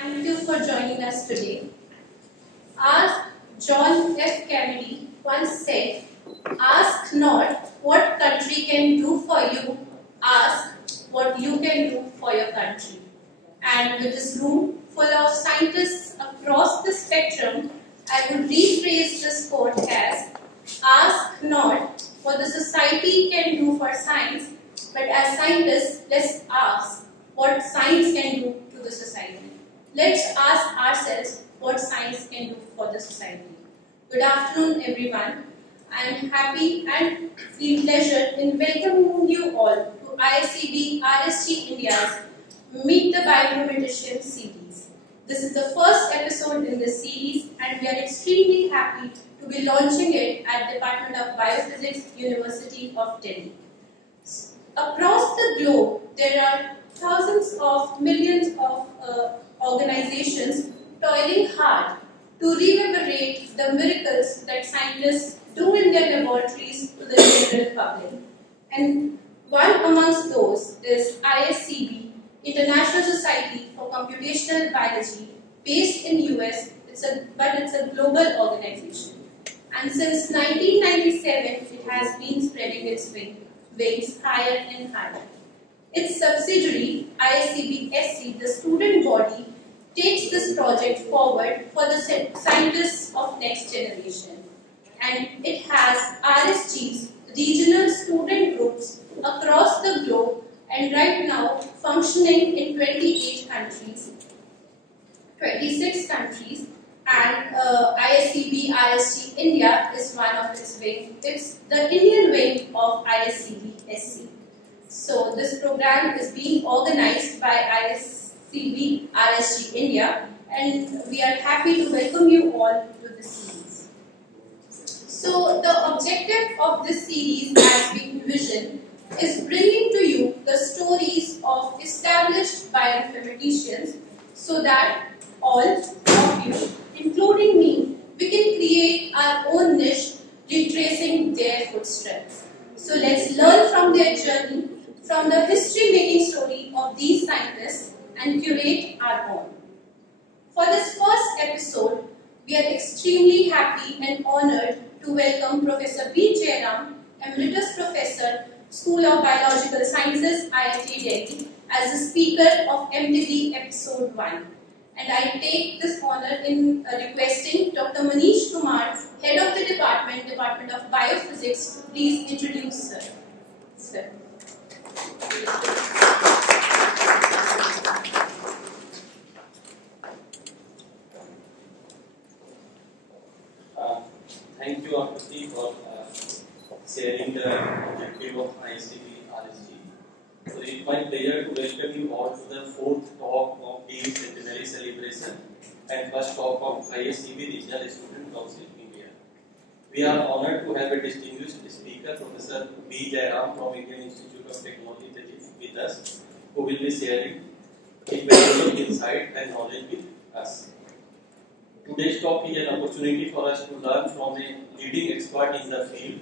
Thank you for joining us today. As John F. Kennedy once said, "Ask not what country can do for you, ask what you can do for your country." And with this room full of scientists across the spectrum, I would rephrase this quote as, "Ask not what the society can do for science, but as scientists, let's ask what science can do to the society." Let's ask ourselves what science can do for the society. Good afternoon, everyone. I am happy and feel pleasure in welcoming you all to ISCB RSG-India's Meet the Bioinformatician series. This is the first episode in this series, and we are extremely happy to be launching it at Department of Biophysics, University of Delhi. Across the globe, there are thousands of millions of organizations toiling hard to reverberate the miracles that scientists do in their laboratories to the general public. And one amongst those is ISCB, International Society for Computational Biology, based in US, but it's a global organization. And since 1997, it has been spreading its wings higher and higher. Its subsidiary, ISCB-SC, the student body, takes this project forward for the scientists of next generation. And it has RSGs, regional student groups across the globe, and right now functioning in 26 countries, and ISCB RSG-India is one of its wings. It's the Indian wing of ISCB-SC. So this program is being organized by ISCB RSG-India, and we are happy to welcome you all to this series. So the objective of this series, as we envision, is bringing to you the stories of established bioinformaticians so that all of you, including me, we can create our own niche retracing their footsteps. So let's learn from their journey, from the history-making story of these scientists, and curate our own. For this first episode, we are extremely happy and honored to welcome Professor B. Jayaram, Emeritus Professor, School of Biological Sciences, IIT-Delhi, as the speaker of MTB Episode-1. And I take this honor in requesting Dr. Manish Kumar, Head of the Department of Biophysics, to please introduce sir. Sir. Thank you, Akriti, for sharing the objective of ISCB RSG. So it's my pleasure to welcome you all to the fourth talk of the centenary celebration and first talk of ISCB Regional Student Council India. We are honored to have a distinguished speaker, Professor B. Jayaram from Indian Institute of Technology, with us, who will be sharing his valuable insight and knowledge with us. Today's talk is an opportunity for us to learn from a leading expert in the field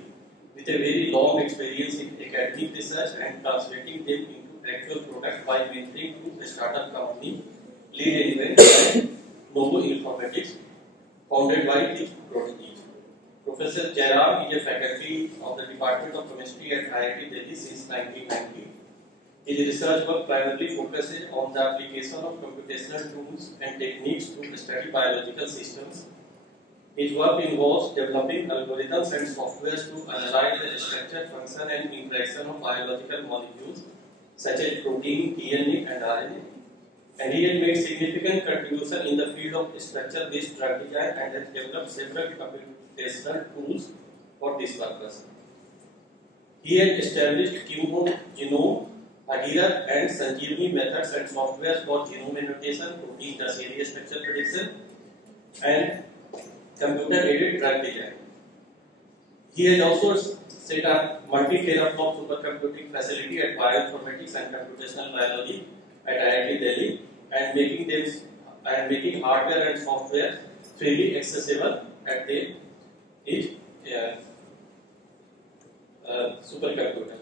with a very long experience in academic research and translating them into actual products by mentoring to a startup company, Lead Anywhere and Bioinformatics, founded by the prodigies. Professor Jayaram is a faculty of the Department of Chemistry at IIT-Delhi since 1990. His research work primarily focuses on the application of computational tools and techniques to study biological systems. His work involves developing algorithms and software to analyze the structure, function, and interaction of biological molecules such as protein, DNA, and RNA. And he has made significant contribution in the field of structure-based drug design and has developed several computational tools for this purpose. He has established genome, Adira and Sanjeevani methods and software for genome annotation, protein tertiary structure prediction, and computer-aided drug design. He has also set up multi-teraflop supercomputing facility at Bioinformatics and Computational Biology at IIT-Delhi, and making hardware and software freely accessible at his supercomputer.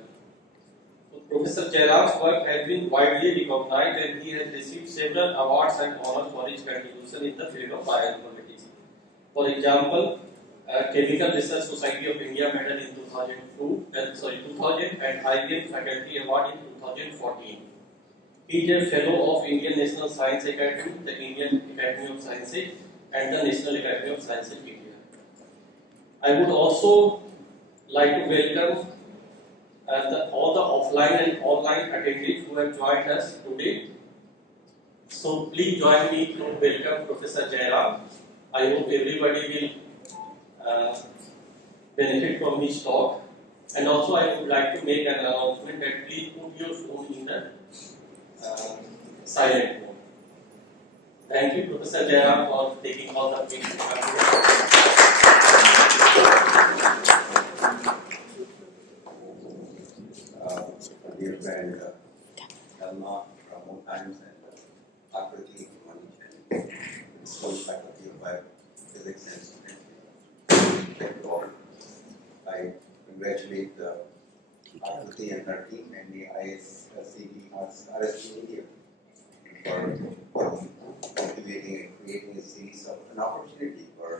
Professor Jayaram's work has been widely recognized and he has received several awards and honors for his contribution in the field of bioinformatics. For example, Chemical Research Society of India medal in 2000 and IBM Faculty Award in 2014. He is a fellow of Indian National Science Academy, the Indian Academy of Sciences, and the National Academy of Sciences India. I would also like to welcome all the offline and online attendees who have joined us today. So please join me to welcome Professor Jayaram. I hope everybody will benefit from his talk. And also I would like to make an announcement that please put your phone in the silent mode. Thank you, Professor Jayaram, for taking all the things. Dear friend, Elma, more times, and Akriti, School Faculty of Biophysics and Students. I congratulate Akriti and her team and the ISCB RSG-India for cultivating and creating a series of an opportunity for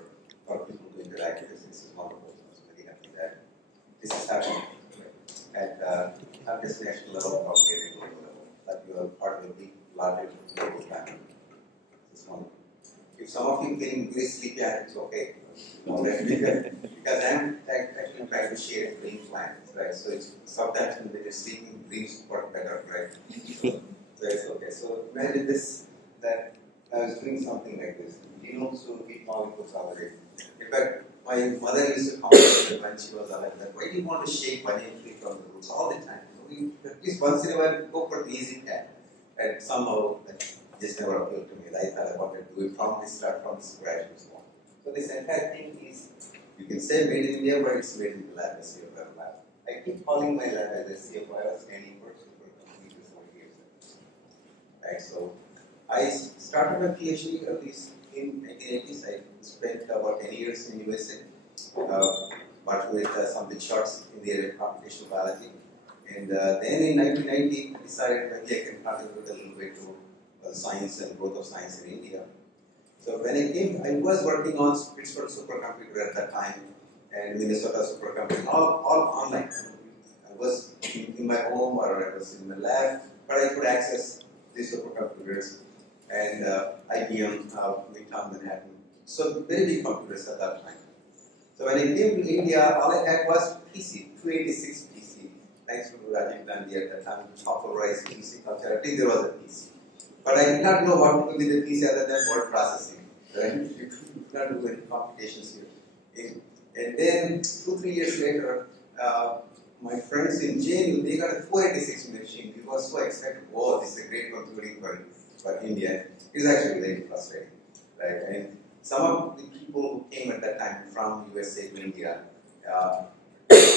people to interact with us. This is wonderful. I'm very happy that this is happening at this national level, probably at a global level, that you are part of a big, larger global family. This is wonderful. If some of you are getting very sleepy, it's okay. Because I'm actually trying to share a dream plan, right? So it's sometimes when you're sleeping, dreams work better, right? So it's okay. So imagine this, that I was doing something like this. Genomes will be molecules already. In fact, my mother used to comment when she was alive that why do you want to shake banyan tree from the roots all the time? At least once in a while go for the easy path. And somehow that just never appealed to me. I thought I wanted to do it from the start, from the scratch and so on. So this entire thing is, you can say made in India, but it's made in the lab, the CFI lab. I keep calling my lab as a CFI or standing for super company for 4 years. Right, so I started my PhD at least in 1980s. I spent about 10 years in USA, but with some big shots in the area of computational biology. And then in 1990, I decided maybe I can contribute a little bit to science and growth of science in India. So when I came, I was working on Pittsburgh supercomputer at that time and Minnesota supercomputer, all online. I was in my home or I was in my lab, but I could access these supercomputers and IBM, Midtown Manhattan. So very big computers at that time. So when I came to India, all I had was PC, 286 PC. Thanks to Rajiv Gandhi at that time, popularized PC culture. At least there was a PC. But I did not know what to do with the PC other than word processing. Right? You could not do any computations here. And then 2-3 years later, my friends in JNU, they got a 486 machine. We were so excited. Whoa, this is a great computing for India. It was actually very frustrating. Right? And some of the people who came at that time from USA to India,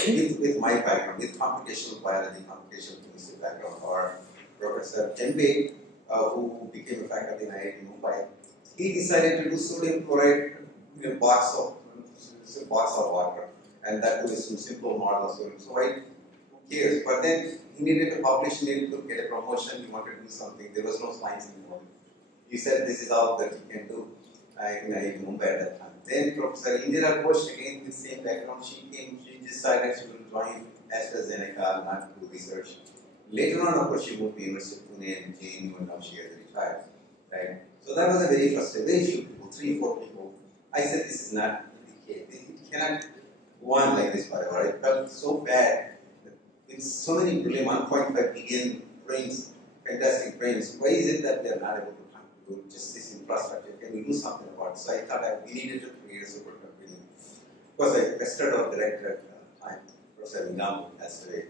with my background, with computational biology, computational chemistry background, or Professor Tembe, who became a faculty in IIT Mumbai, he decided to do sodium chloride in a box of water, and that was some simple models. So who cares? But then he needed to publish, he needed to get a promotion, he wanted to do something. There was no science anymore. He said, "This is all that he can do." In IIT Mumbai at that time. Then Professor Indira Ghosh, again with the same background, she came. She decided she will join AstraZeneca, not do research. Later on, of course, she moved to University of Pune and JNU, and now she has retired. Right? So that was a very frustrating, very few people, 3-4 people. I said, this is not the case. It cannot go on like this forever. I felt so bad. With so many brilliant, 1.5 billion brains, fantastic brains, why is it that they are not able to do just this infrastructure? Can we do something about it? So I thought we needed to create a supercomputing. Of course, I pestered our director at the time, Professor Ningam, as well.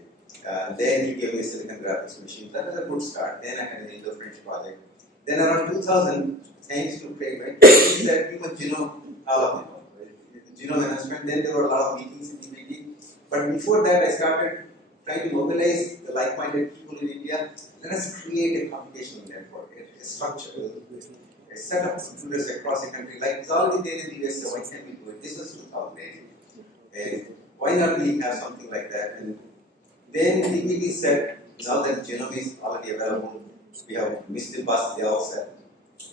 Then he gave me a silicon graphics machine. That was a good start. Then I had an Indo-French project. Then around 2000, thanks to Craig, right, he said, we must genome, all of them, genome announcement. Then there were a lot of meetings in the beginning. But before that, I started trying to mobilize the like-minded people in India. Let us create a computational network, a structure, a set of computers across the country. Like it's already there in the US, so why can't we do it? This was 2008. And why not we have something like that? And then DPT said, now that genome is already available, we have missed the bus, they all said.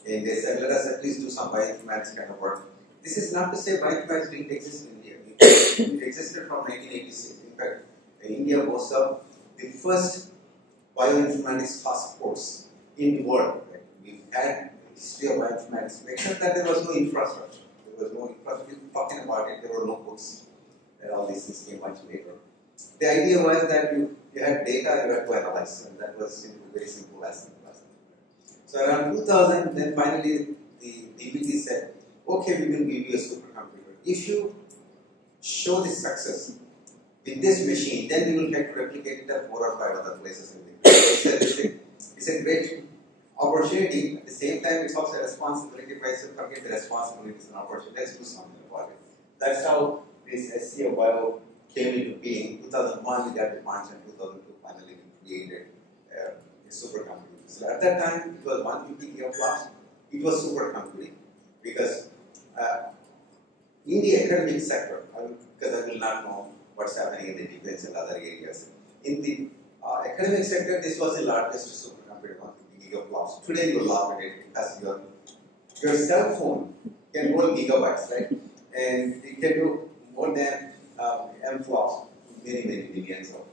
And they said, let us at least do some bioinformatics kind of work. This is not to say bioinformatics didn't exist in India. It existed from 1986. In fact, India was the first bioinformatics task force in the world. We had a history of bioinformatics, except that there was no infrastructure. There was no infrastructure. Talking about it, there were no books. And all these things came much later. The idea was that you had data you had to analyze, and that was a very simple lesson. So around 2000, then finally the DBT said, okay, we will give you a supercomputer. If you show this success with this machine, then we will have to replicate it at 4 or 5 other places in the world. It's a great opportunity. At the same time, it's also a responsibility. If I say forget the responsibility, it's an opportunity. Let's do something about it. That's how this SC of Bio came into being. 2001 we got the funds, and 2002 finally we created a supercomputer. So at that time it was 150 gigaflops. It was supercomputing because in the academic sector, because I will not know what's happening in the defense and other areas. In the academic sector, this was the largest supercomputer, 150 gigaflops. Today you laugh at it because your cell phone can hold gigabytes, right? And it can do more than M flops, many millions of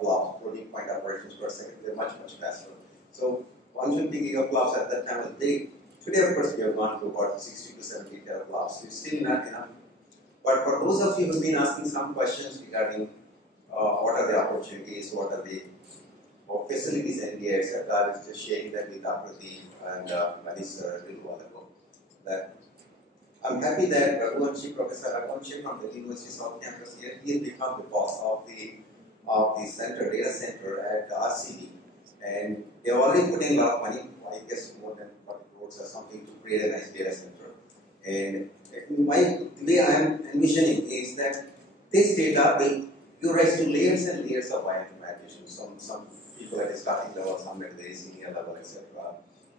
flops, floating point operations per second. They're much faster. So 150 gigaflops at that time was big. Today, of course, we have gone to about 60 to 70 teraflops. It's still not enough. But for those of you who have been asking some questions regarding what are the opportunities, what are the facilities in India, etc., I was just sharing that with Akriti and Manish a little while ago. That I'm happy that Professor Raghuvanshi from the University South Campus here, he has become the boss of the center, data center at the RCB. And they have already put in a lot of money, I guess more than 40 crores or something, to create a nice data center. And the way I am envisioning is that this data will give rise to layers and layers of bioinformaticians. Some people at the starting level, some at the very senior level, etc.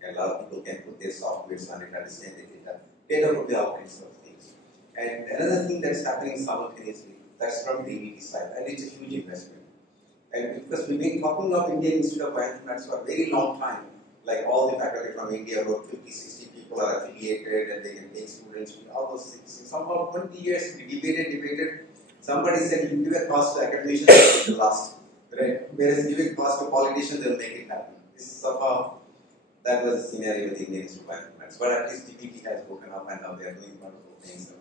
And a lot of people can put their softwares on it, understand the data. Data would be all kinds of things. And another thing that's happening simultaneously, that's from the DBT side, and it's a huge investment. And because we've been talking of Indian Institute of Bioinformatics for a very long time, like all the faculty from India, about 50, 60 people are affiliated and they can take students, all those things. Somehow 20 years we debated. Somebody said you give a cost to academicians, it will last. Right? Whereas giving cost to politicians, they'll make it happen. This is somehow, that was the scenario with the Indian Institute of Bioinformatics. But at least DBT has broken up and now they are doing wonderful things.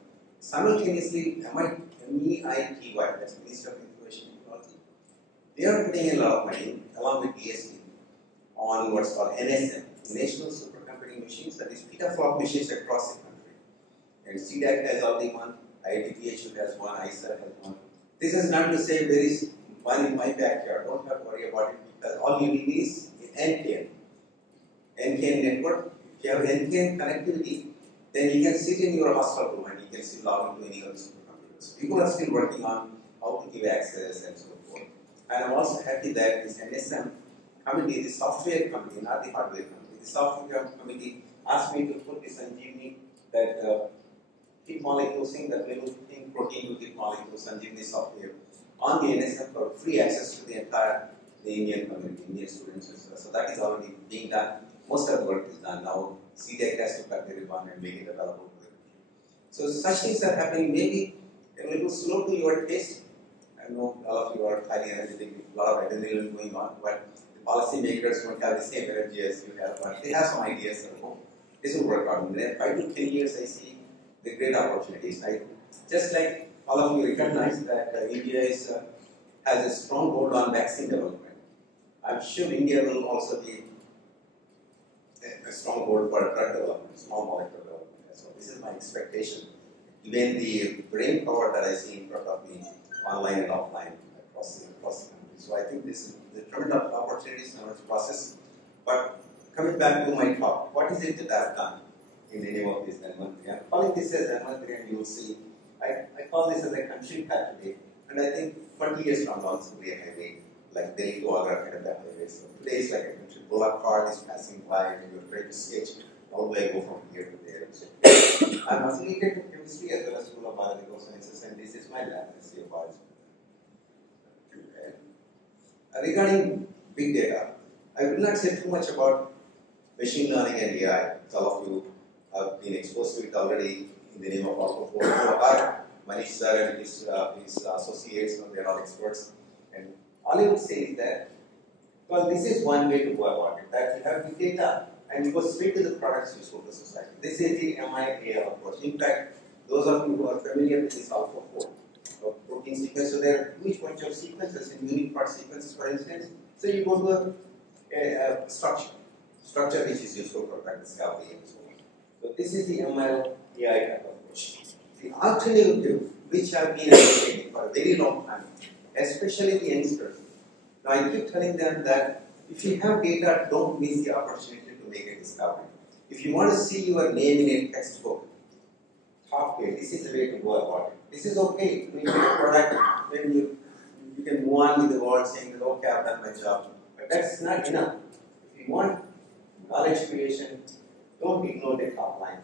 Simultaneously, MEITY, that's Minister of Information Technology, they are putting in a lot of money, along with DST, on what's called NSM, National Supercomputing Machines, that is petaflop machines across the country. And CDAC has already one, IIT-Delhi has one, ISCB has one. This is not to say there is one in my backyard, don't have to worry about it, because all you need is NKN network. If you have NKN connectivity, then you can sit in your hostel room and you can still log into any of the supercomputers. People are still working on how to give access and so forth. And I'm also happy that this NSM committee, the software committee, not the hardware committee, the software committee asked me to put this Sanjeevani, that hit molecule thing, that little thing, protein with hit molecules, Sanjeevani software, on the NSM for free access to the entire Indian community, Indian students. So that is already being done. Most of the work is done now. CDAC has to cut the ribbon and make it available to the country. So such things are happening, maybe a little slow to your taste. I know all of you are highly energetic, a lot of adrenaline going on, but the policy makers don't have the same energy as you have, but they have some ideas at home. This will work out. In the next 5 to 10 years, I see the great opportunities. Just like all of you recognize that India has a strong hold on vaccine development. I'm sure India will also be a strong hold for drug development, small molecule development as well. This is my expectation. Even the brain power that I see in front of me, online and offline, across the country. So I think this is the tremendous opportunities in our process. But coming back to my talk, what is it that I've done in the name of this Dhanvantri? I'm calling this as Dhanvantri, and you will see, I call this as a country path today. And I think 20 years from now, it's going to be a highway, like Delhi to Agra kind of that highway. So today is like a country. Bullock cart is passing by, and you're trying to sketch how do I go from here to there. So I'm affiliated with chemistry as well as School of Biological Sciences, and this is my lab, ISCB RSG-India. Regarding big data. I will not say too much about machine learning and AI. All of you have been exposed to it already in the name of AlphaFold. Manish sir and his associates, they are all experts. And all I would say is that, well, this is one way to go about it, that you have the data and you go straight to the products useful to society. This is the MIAL approach. In fact, those of you who are familiar with this AlphaFold protein sequence, so there are a huge bunch of sequences in unique part sequences, for instance. So you go to a structure which is useful for drug discovery and so on. So this is the ML AI type approach. The alternative, which I've been advocating for a very long time, especially the youngsters. Now I keep telling them that if you have data, don't miss the opportunity to make a discovery. If you want to see your name in a textbook, top grade, this is the way to go about it. This is okay. When you make a product, then you can move on with the world saying that, okay, I've done my job. But that's not enough. If you want knowledge creation, don't ignore the top line.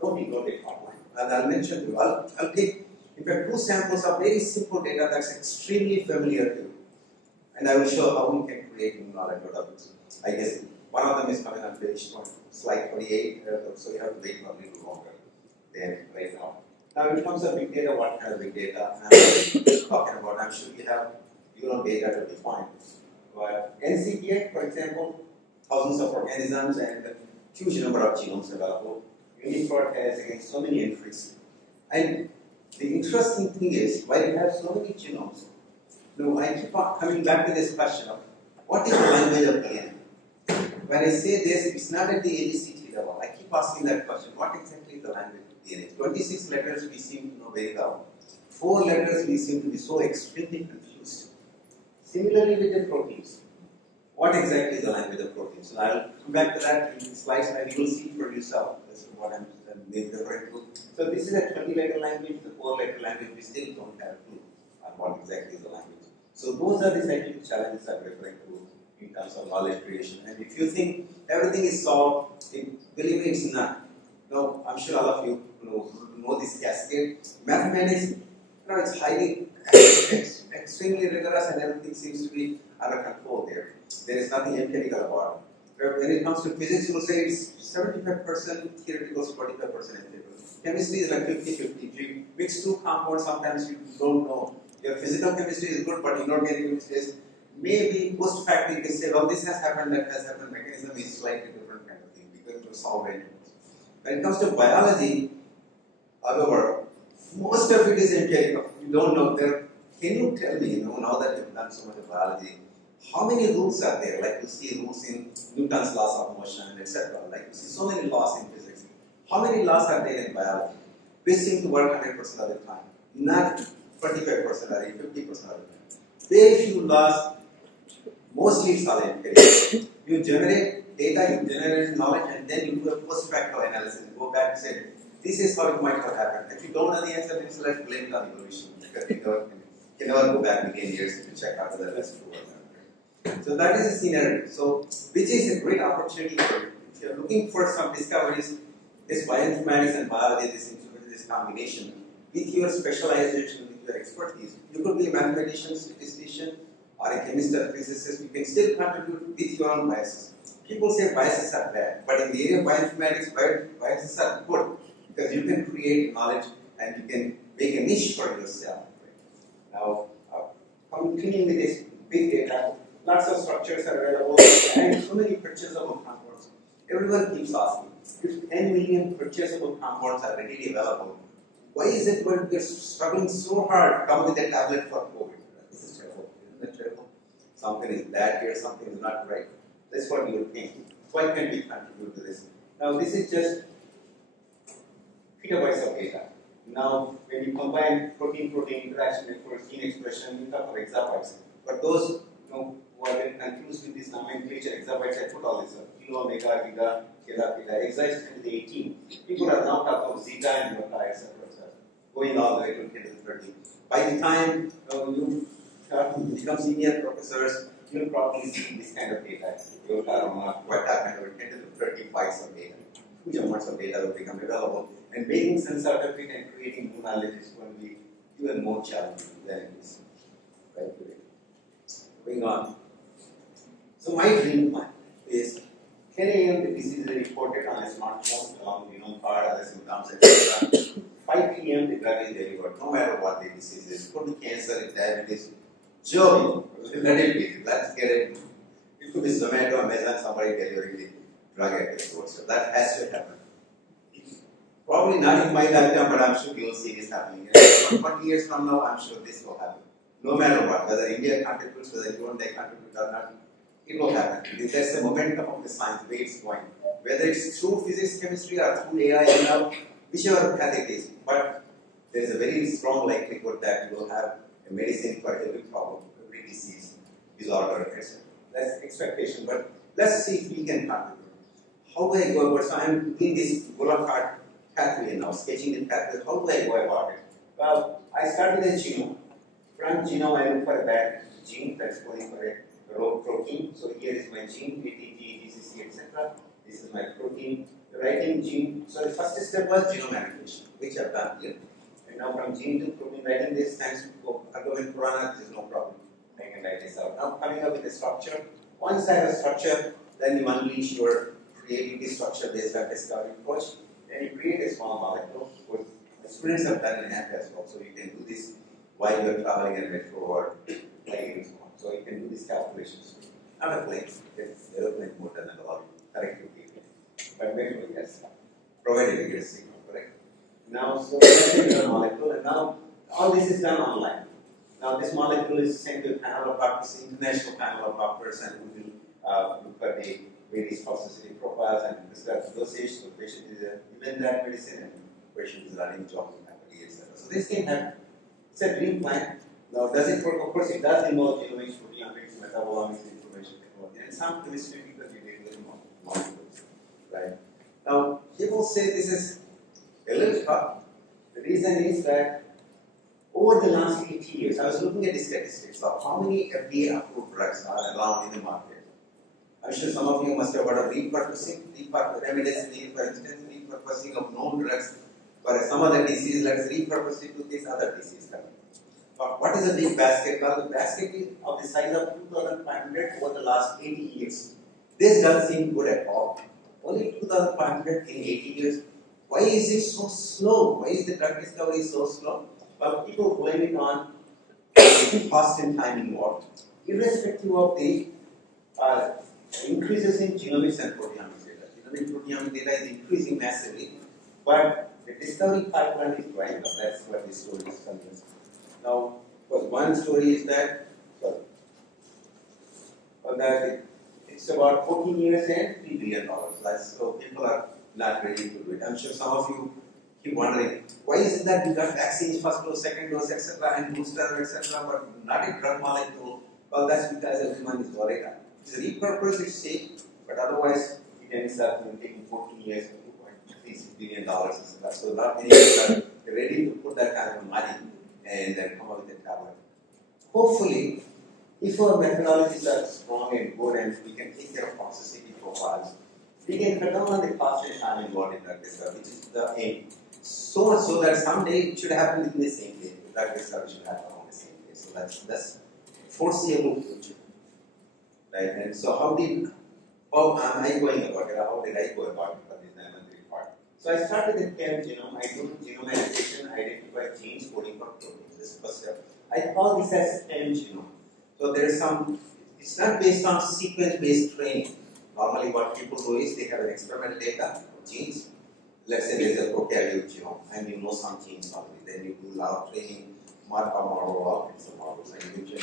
Don't ignore the top line. And I'll mention to you, I'll take, in fact, 2 samples of very simple data that's extremely familiar to you. And I will show how we can create new knowledge out of it. I guess one of them is coming on page slide 28, so you have to wait for a little longer than right now. Now, when it comes to big data, what kind of big data I'm talking about? I'm sure you have data to define. But NCBI, for example, thousands of organisms and a huge number of genomes available. Unicode has again so many entries. And the interesting thing is, while you have so many genomes, I keep on coming back to this question of what is the language of DNA? When I say this, it's not at the ABCD level. I keep asking that question. What exactly is the language of DNA? 26 letters we seem to know very well. 4 letters we seem to be so extremely confused. Similarly with the proteins. What exactly is the language of proteins? So I'll come back to that in the slides and you will see for yourself. This is what I'm referring to. So this is a 20-letter language, the 4-letter language, we still don't have a clue on what exactly is the language. So those are the scientific challenges I'm referring to in terms of knowledge creation. And if you think everything is solved, believe me, it's not. No, I'm sure all of you know this cascade. Mathematics, it's highly extremely rigorous and everything seems to be under control there. There is nothing empirical about it. When it comes to physics, you will say it's 75% theoretical, 45% empirical. Chemistry is like 50-50. If you mix 2 compounds, sometimes you don't know. Your physical chemistry is good, but inorganic chemistry is maybe post facto. You can say, well, this has happened, that has happened. Mechanism is slightly different kind of thing because to solve it. When it comes to biology, however, most of it is empirical. You don't know there. Can you tell me, now that you've done so much of biology, how many rules are there? Like you see rules in Newton's laws of motion, etc. Like you see so many laws in physics. How many laws are there in biology? Which seem to work 100% of the time. Not 25% or 50% of the time. Very few laws, mostly it's all empirical. You generate data, you generate knowledge, and then you do a post facto analysis. You go back and say, this is how it might have happened. If you don't know the answer, then let's blame it on evolution. Because you can never go back again years to check out whether that's true or not. So that is a scenario. So, which is a great opportunity for you. If you're looking for some discoveries, this bioinformatics and biology, this combination, with your specialization, with your expertise, you could be a mathematician, statistician, or a chemist or a physicist. You can still contribute with your own biases. People say biases are bad, but in the area of bioinformatics, biases are good because you can create knowledge and you can make a niche for yourself. Now, continuing with this big data, lots of structures are available and so many purchasable compounds. Everyone keeps asking, if 10 million purchasable compounds are readily available, why is it when we're struggling so hard to come with a tablet for COVID? This is terrible, isn't it terrible? Something is bad here, something is not right. That's what you would think. Why can't we contribute to this? Now, this is just petabytes of data. Now, when you combine protein-protein interaction networks, gene expression, you talk of exabytes. But those who are getting confused with this nomenclature, exabytes, I put all this up. Kilo, mega, giga, keda, exa is 10 to the 18. People are now talking of zeta and iota, etc. Going all the way to 10 to the 30. By the time you start to become senior professors, you'll probably see this kind of data. Iota, what kind of 10 to the 30 bytes of data. Huge amounts of data will become available. And making sense out of it and creating new knowledge is going to be even more challenging than it is right today. Going on. So my dream is 10 a.m. the disease is reported on a smartphone along with genome card, other symptoms, etc. 5 p.m. the drug is delivered, no matter what the disease is. Could be cancer, diabetes, job. Let it be. Let's get it. It could be Zomato, Amazon, somebody delivering the drug at the door. So that has to happen. Probably not in my lifetime, but I'm sure you'll see this happening. 20 years from now, I'm sure this will happen. No matter what, whether India contributes, whether you don't contribute or not, it will happen. That's the momentum of the science, the way it's going. Whether it's through physics, chemistry, or through AI, ML, whichever path it is. But there is a very strong likelihood that you will have a medicine for every problem, every disease, disorder, etc. That's expectation. But let's see if we can contribute. How do I go about it? So I'm doing this Golakart pathway now, sketching the pathway. How do I go about it? Well, I start with a genome. From genome, I look for a bad gene that's going for a protein. So here is my gene, ATG, GCC, etc. This is my protein. The writing gene. So the first step was genome annotation, which I've done here. And now from gene to protein writing this, thanks to Argomin Purana, this is no problem. I can write this out. Now coming up with a structure. Once I have a structure, then you unleash your creativity structure based on discovery approach. Then you create a small molecule. The students have done in app as well, so you can do this while you are traveling in a metro or playing and so on. So you can do these calculations. Not a plane, it's aeroplane motor and a lot of connectivity. But metro, yes, provided you get a signal, correct? Now, so you have a molecule, and now all this is done online. Now, this molecule is sent to a panel of doctors, international panel of doctors, and we will look at the various toxicity profiles and prescribe dosage. So, the patient is given that medicine, and the patient is running jogging happily, etc. So, this can happen. It's a dream plan. Now, does it work? Of course, it does involve genomics, proteomics, metabolomics, information technology, and some chemistry because you need little molecules, right? Now, people say this is a little tough. The reason is that over the last 80 years, I was looking at the statistics of how many FDA-approved drugs are around in the market. I'm sure some of you must have heard of repurposing, remdesivir, for instance, repurposing of known drugs for some other disease, let's repurpose it to this other disease. But what is a big basket? Well, the basket is of the size of 2,500 over the last 80 years. This doesn't seem good at all. Only 2,500 in 80 years. Why is it so slow? Why is the drug discovery so slow? Well, people blame it on cost and time involved. Irrespective of the increases in genomics and proteomics data. Genomic and proteomic data is increasing massively, but the discovery pipeline is drying up. That's what this story is telling us. Now, one story is that, it's about 14 years and $3 billion. So people are not ready to do it. I'm sure some of you keep wondering, why is it that we got vaccines, first dose, second dose, etc., and booster, etc., but not a drug molecule? Well, that's because everyone is worried. It's repurposed, it's safe, but otherwise it ends up taking 14 years for $2.36 billion, etc. So not many people are ready to put that kind of money and then come up with a tablet. Hopefully, if our methodologies are strong and good and we can take care of toxicity profiles, we can cut down on the cost and time involved in drug discovery, which is the aim. So much so that someday it should happen within the same day. The drug discovery should happen on the same day. So that's foreseeable future. Right? And so how am I going about it? How did I go about it for this elementary part? So I started with chem genome. I do genome annotation, identify genes coding for proteins. This is the first step. I call this as chem genome. So there is some, it's not based on sequence-based training. Normally what people do is they have an experimental data of genes. Let's say there is a prokaryote genome and you know some genes already. Then you do a lot of training, marker model, all kinds of models, and eventually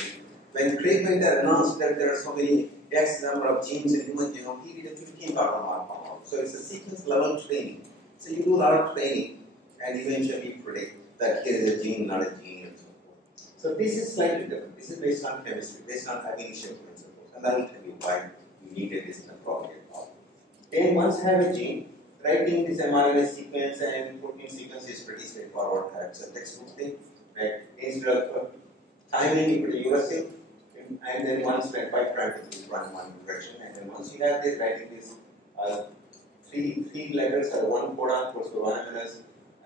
when Craig Venter announced that there are so many X number of genes in human genome, he did a 15 marker model. So it's a sequence level training. So you do a lot of training and eventually you predict that here is a gene, not a gene, and so forth. So this is slightly different. This is based on chemistry, based on ab initio principles. And I will tell you why you needed this methodology. Then once you have a gene, writing this mRNA sequence and protein sequence is pretty straightforward. It's a textbook thing. Right? Instead of timing, you put a uracil, and then one step by trying to run one direction. And then once you have this, writing this three letters or one codon goes to one amino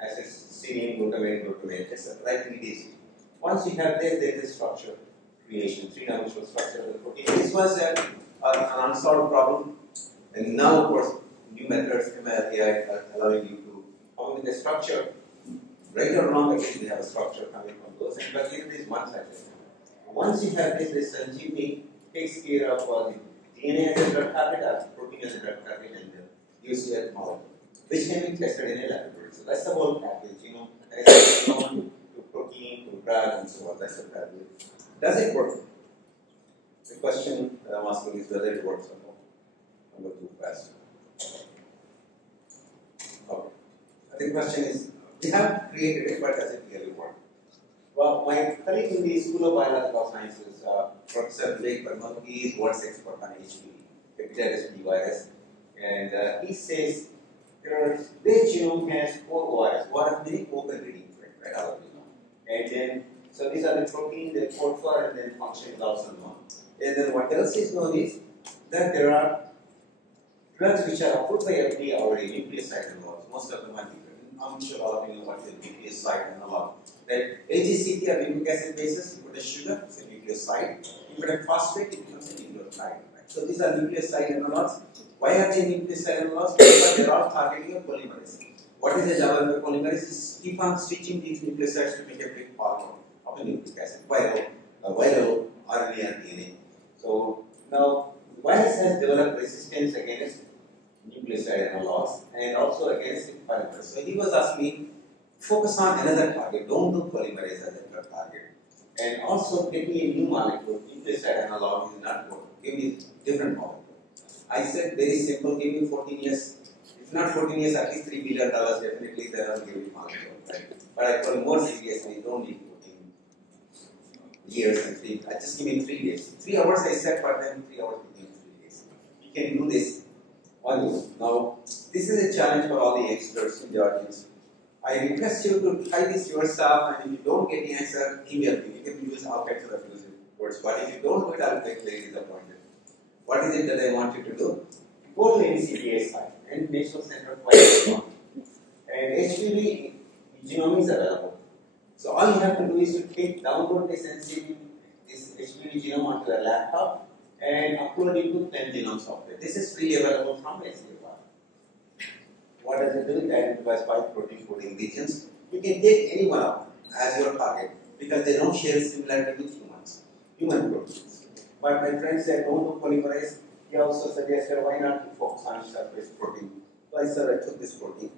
acids, serine, glutamate, etc. Writing it easy. Once you have this, there is a structure. creation, three-dimensional structure of the protein. This was an unsolved problem, and now, of course, new methods, ML, AI, are allowing you to come with a structure. Right or wrong, again, they have a structure coming from those, and but here is one such. Once you have this Sanjeevani takes care of the DNA as a drug target, protein as a drug target, and the UCL molecule, which can be tested in a laboratory. So that's the whole package, to protein, to drug, and so on. That's the package. Does it work? The question that I'm asking is whether it works or not. I'm going too fast. Okay. The question is, we have created it, but does it really work? Well, my colleague in the School of Biological Sciences, Professor Blake Berman, he is world's expert on HPV, hepatitis B virus, and he says their genome has 4 ORs, one of the open reading, right? And then, so these are the protein, the code for, and then function is also known. And then what else is known is that there are drugs which are approved by FDA already, nucleoside analogs. Most of them are different. I'm sure all of you know what is nucleoside analog. That AGCT or nucleic acid bases, you put a sugar, it's a nucleoside. You put a phosphate, it becomes a nucleotide. Right? So these are nucleoside analogs. Why are they nucleoside analogs? Because they're all targeting a polymerase. What is the job of the polymerase? Is keep on switching these nucleosides to make a big polymer of a nucleic acid, viral RNA and DNA. So now, virus has developed resistance against nucleoside analogs and also against polymerase. So he was asking me, focus on another target, don't do polymerase as a target. And also get me a new molecule, nucleoside analog is not good. Give me different molecule. I said very simple, give me 14 years. If not 14 years, at least $3 billion definitely they will give me molecule. Right? But I told more seriously, don't need 14 years and 3. Just give me 3 days. 3 hours I said, but then 3 hours became 3 days. You can do this. Now, this is a challenge for all the experts in the audience. I request you to try this yourself, and if you don't get the answer, email me. You can use all kinds of words, but if you don't do it, I'll be very disappointed. What is it that I want you to do? Go to NCB's site and National Center for Genomics. And HPV genome is available. So all you have to do is to download this HPV genome onto a laptop and upload it to 10 genome software. This is freely available from ISCB. What does it do? It identifies 5 protein coding regions. You can take any one of them as your target because they don't share similarity with human proteins. But my friend said, don't do polymerase. He also suggested, why not to focus on surface protein? So I said, I took this protein.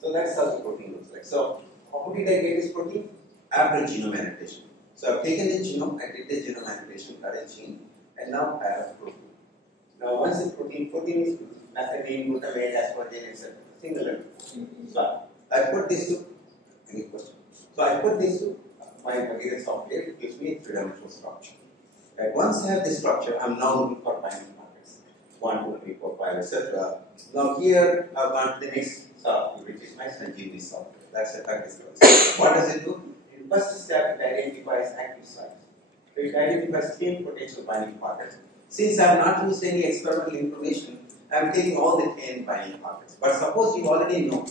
So that's how the protein looks like. So how did I get this protein? After genome annotation. So I've taken the genome, I did the genome annotation, got a gene, and now I have a protein. Now once the protein is methionine, glutamate, aspartame, etc. Singular. So I put this to any question. So I put this to my material software, it gives me a 3-dimensional structure. And once I have this structure, I'm now looking for binding pockets. 1, 2, 3, 4, 5, etc. Now here I've got the next software, which is my Sanjeevani software. That's a target software. What does it do? In the first step, it identifies active sites. So it identifies 10 potential binding pockets. Since I have not used any experimental information, I am taking all the 10 binding pockets. But suppose you already know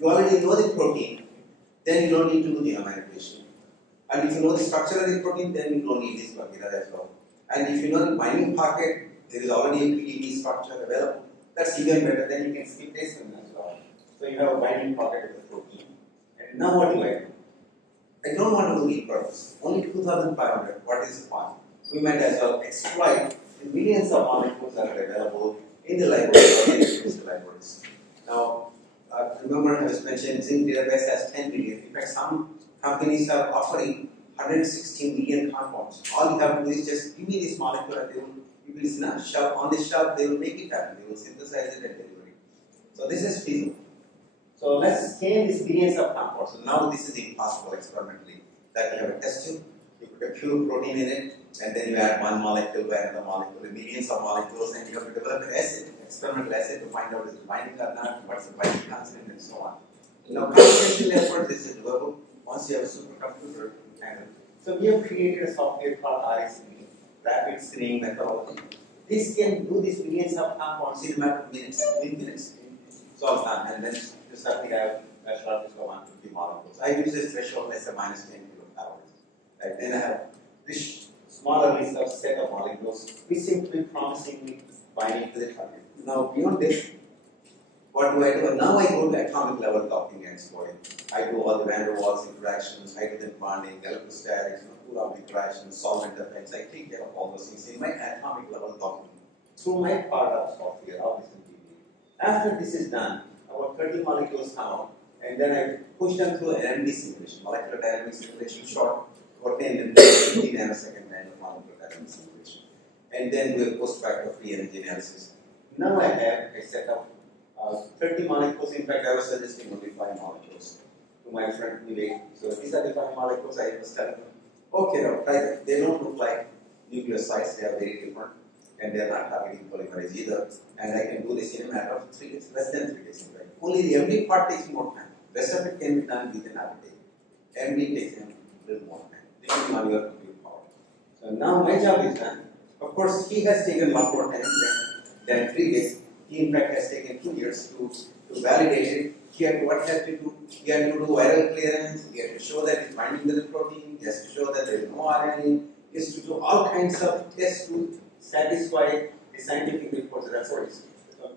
the protein, then you don't need to do the genome annotation. And if you know the structure of the protein, then you don't need this particular as well. And if you know the binding pocket, there is already a PDB structure available. That's even better. Then you can skip this one as well. So you have a binding pocket of the protein. And now what do? I don't want to do repurpose. Only 2,500. What is the point? We might as well exploit the millions of molecules that are available in the libraries or in the libraries. Now, remember I was mentioned zinc database has 10 billion. In fact, some companies are offering 116 million compounds. All you have to do is just give me this molecule and you will shelf on the shelf, they will make it happen. They will synthesize it and deliver it. So this is feasible. So let's scan these billions of compounds. So now this is impossible experimentally. That you have a test tube, you put a pure protein in it, and then you add one molecule to another molecule, millions of molecules, and you have to develop an assay, experimental assay to find out is it binding or not, what's the binding constant, and so on. Now, computational effort, this is doable. Once you have a supercomputer, so we have created a software called ISCB, rapid screening methodology. This can do these millions of compounds in a matter of minutes, within minutes. It's all done, and then you suddenly have a shortage of 150 molecules. I use this threshold less than -10 kilocalories. Right? Then I have this smaller list of set of molecules, which seem to be promisingly binding to the target. Now, beyond this, what do I do? Now I go to atomic level docking and exploring. I do all the van der Waals interactions, hydrogen bonding, electrostatics, Coulomb interactions, solvent effects. I take care of all those things in my atomic level docking through my part of software, obviously. After this is done, about 30 molecules come out, and then I push them through an MD simulation, molecular dynamics simulation, short, or 10 and 15 nanosecond kind of molecular dynamics simulation. And then do a post-factor free energy analysis. Now I have a set of 30 molecules. In fact, I was suggesting only 5 molecules to my friend Vivek. So these are the 5 molecules I was telling them. Okay, now try them. They don't look like nucleosides, they are very different. And they are not targeting polymerase either. And I can do this in a matter of 3 days, less than 3 days. Right? Only the MD part takes more time. Rest of it can be done within a day. MD takes a little more time, depending on your compute power. So now my job is done. Of course, he has taken much more time than 3 days. He in fact has taken 2 years to validate it. He had what he had to do? He had to do viral clearance. He had to show that it's binding to the protein. He has to show that there is no RNA. He has to do all kinds of tests to satisfy the scientific reports and reports. So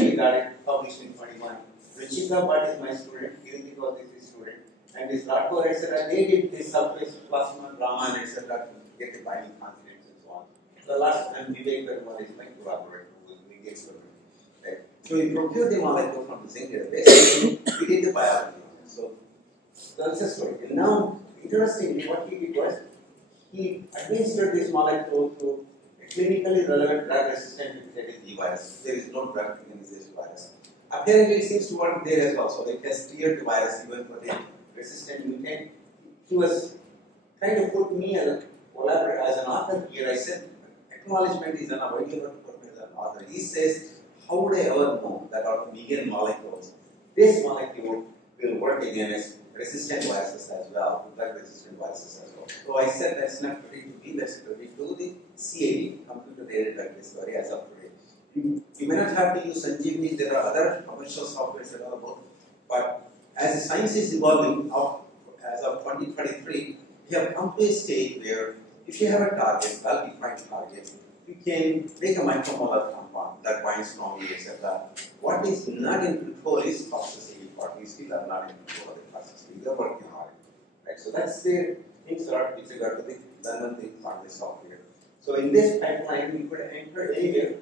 we got it published in 21. Ruchika Bhatt is my student. Kirti was his student. And this Rathore, etc. They did this surface plasma, Raman, etc. to get the binding confidence and so on. The last time Vivek Verma is my collaborator who was doing the experiment. Right? So we procured the molecule from the same database. We did the biology. So that's the story. And now, interestingly, what he did was he administered this molecule to a clinically relevant drug-resistant hepatitis B virus. There is no drug against this virus. Apparently, it seems to work there as well. So it has cleared the virus even for the resistant mutant. He was trying to put me as a collaborator, as an author here. I said, acknowledgement is enough. Why do you want to put me as an author? He says, how would I ever know that out of million molecules, this molecule will work against resistant viruses as well, drug-resistant viruses as well. So I said that's not ready to be, that's ready to the CAD, computer-aided drug discovery as of today. You may not have to use Sanjeevani, there are other commercial softwares available, but as science is evolving, as of 2023, we have come to a stage where if you have a target, well-defined target, you can make a micromolar compound that binds strongly, etc. What is not in control is toxicity part. We still are not in control of the toxicity. We are working on it. Right? So that's the things that are with regard to the London things on the software. So in this pipeline, we could enter anywhere.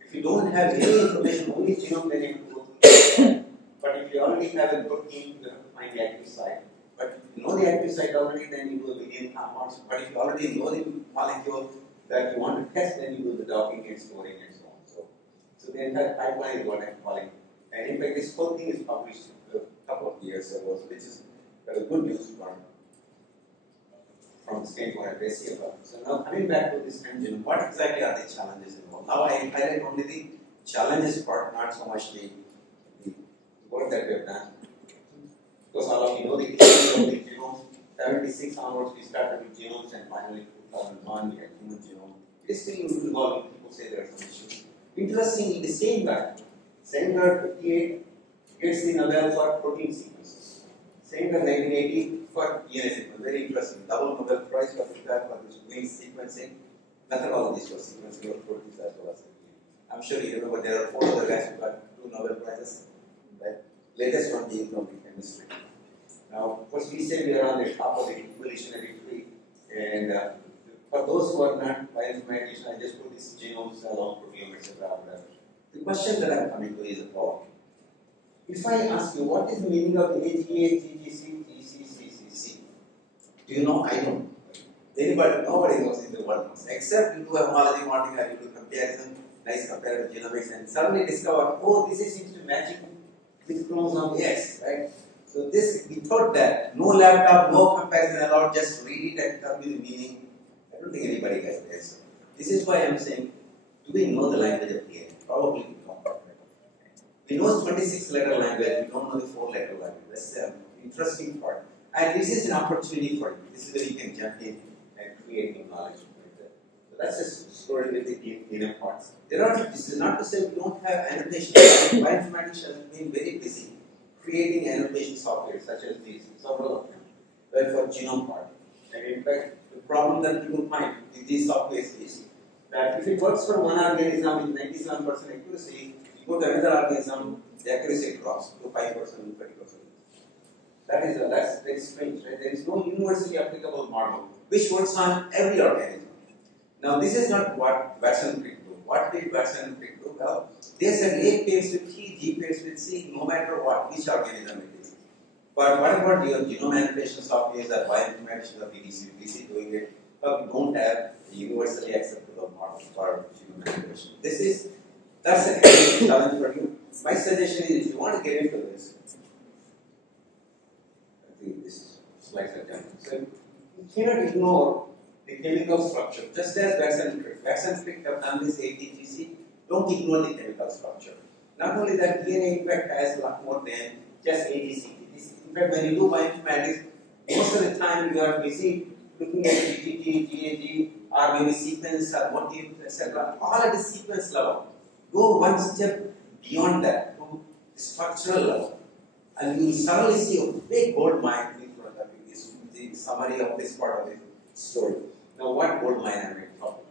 If you don't have any information, only genome, then you have to go through. But if you already have a protein, you have to find the active site. But if you know the active site already, then you do a million compounds. But if you already know the molecule that you want to test, then you do the docking and storing and so on. So the entire pipeline is what I'm calling. And in fact, this whole thing is published a couple of years ago, which is good news from the standpoint of SCFR. So now coming back to this engine, what exactly are the challenges involved? Now I highlight only the challenges part, not so much the work that we have done. Because all of you know the history of the genome. 76 onwards we started with genomes, and finally 2001 we had human genome. It is still evolving. People say there are some issues. Interestingly, the same guy, 58, gets the Nobel for protein sequences. Same guy, 1980 for DNA sequence. Very interesting. Double Nobel Prize for this doing sequencing methodologies for sequencing of proteins as well as DNA. I'm sure you remember there are 4 other guys who got 2 Nobel Prizes. The latest one being from chemistry. Now, of course, we say we are on the top of the evolutionary tree, and for those who are not bioinformatician, I just put this genome, cell, long proteome, etc. The question that I'm coming to is the following. If I ask you, what is the meaning of AGA, GGC, GCCCC? Do you know? I don't. Anybody? Nobody knows in the world knows. Except you do a homology modeling, or you do comparison, nice comparative genomics, and suddenly discover, oh, this seems to be matching with chromosome X, right? So this, we thought that no laptop, no comparison allowed, just read it and tell me the meaning. I don't think anybody has this. This is why I'm saying, do we know the language of DNA? Probably we don't. We know 26-letter language, we don't know the 4-letter language. That's the interesting part. And this is an opportunity for you. This is where you can jump in and create new knowledge. So that's a story with the DNA parts. This is not to say we don't have annotation. Bioinformatician has been very busy creating annotation software such as these, several of them, but for genome part. And in fact, problem that people find with these softwares is that if it works for one organism with 97% accuracy, you go to another organism, the accuracy drops to 5%, 30%. That's very strange, right? There is no universally applicable model which works on every organism. Now, this is not what Watson Crick do. What did Watson Crick do? Well, they said A pairs with T, G pairs with C, no matter what, which organism it is. But what about your genome manipulation softwares or bioinformatician or BC doing it? But we don't have a universally acceptable model for genome manipulation. That's a challenge for you. My suggestion is if you want to get into this, I think this slides are done. So you cannot ignore the chemical structure. Just as Watson Crick have done this ATGC, don't ignore the chemical structure. Not only that, DNA in fact has a lot more than just ATGC. In fact, when you do bioinformatics, most of the time you are busy looking at GTT, GAG, or maybe sequence or motif, etc. All at the sequence level. Go one step beyond that to the structural level, and you will suddenly see a big gold mine in front of you. This is the summary of this part of the story. Now, what gold mine am I talking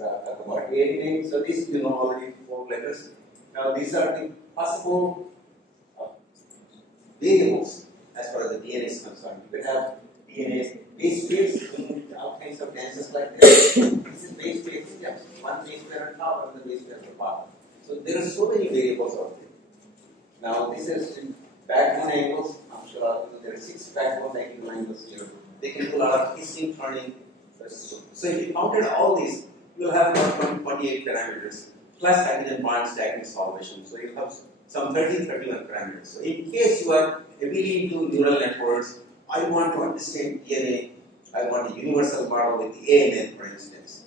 about? ADN. So, this you know already 4 letters. Now, these are the possible variables as far as the DNA is concerned. You could have DNA base pairs doing all kinds of dances like this. This is base pairs. Yeah, one base pair on top, and the base pair on the bottom. So there are so many variables out there. Now this is backbone angles. I'm sure there are 6 backbone angles here. They can do a lot of twisting, turning. So if you counted all these, you'll have about 28 parameters plus hydrogen bond stacking solvation. So you have some 31 parameters. So in case you are heavily into neural networks, I want to understand DNA. I want a universal model with the ANN, for instance.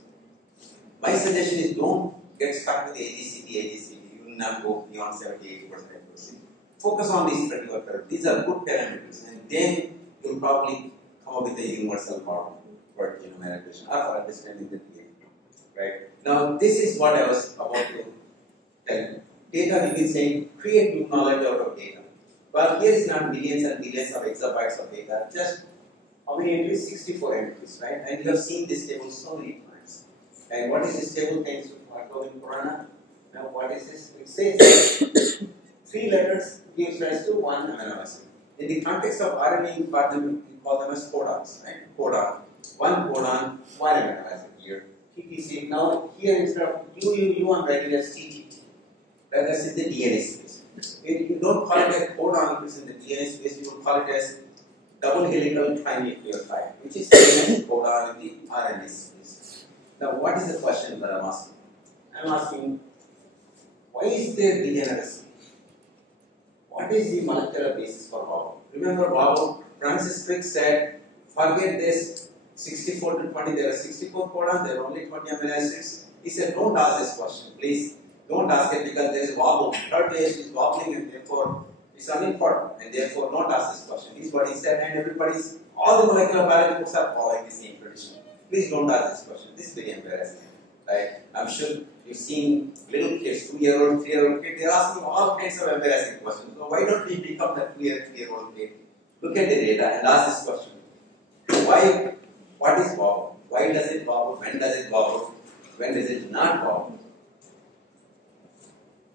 My suggestion is don't get stuck with AGCB. You will not go beyond 78% accuracy. Focus on these 31 parameters. These are good parameters, and then you'll probably come up with a universal model for genome manipulation or for understanding the DNA. Right? Now, this is what I was about to tell you. Data, we've been saying, create new knowledge out of data. Well, here is not millions and millions of exabytes of data. Just how many entries? 64 entries, right? And you have seen this table so many times. And what is this table? Thanks to Markov Purana. Now, what is this? It says 3 letters gives rise to 1 amino acid. In the context of RNA, we call them as codons, right? Codon. 1 codon, 1 amino acid here. TTC. Now, here instead of U, I'm writing as TTT. That's in the DNA space. You don't call it a codon, which is in the DNA space, you will call it as double helical trinucleotide, which is same as codon in the RNA space. Now, what is the question that I'm asking? I'm asking, why is there degeneracy? What is the molecular basis for bubble? Remember, bubble, Francis Crick said, forget this 64 to 20, there are 64 codons, there are only 20 amino acids. He said, don't ask this question, please. Don't ask it because there is wobble. Third base is wobbling and therefore it's unimportant and therefore don't ask this question. This is what he said, and all the molecular biology books are following the same tradition. Please don't ask this question. This is very embarrassing. Right? I'm sure you've seen little kids, 2-year-old, 3-year-old kid, they're asking all kinds of embarrassing questions. So why don't we become that 2-year-old kid? Look at the data and ask this question. Why? What is wobble? Why does it wobble? When does it wobble? When does it not wobble?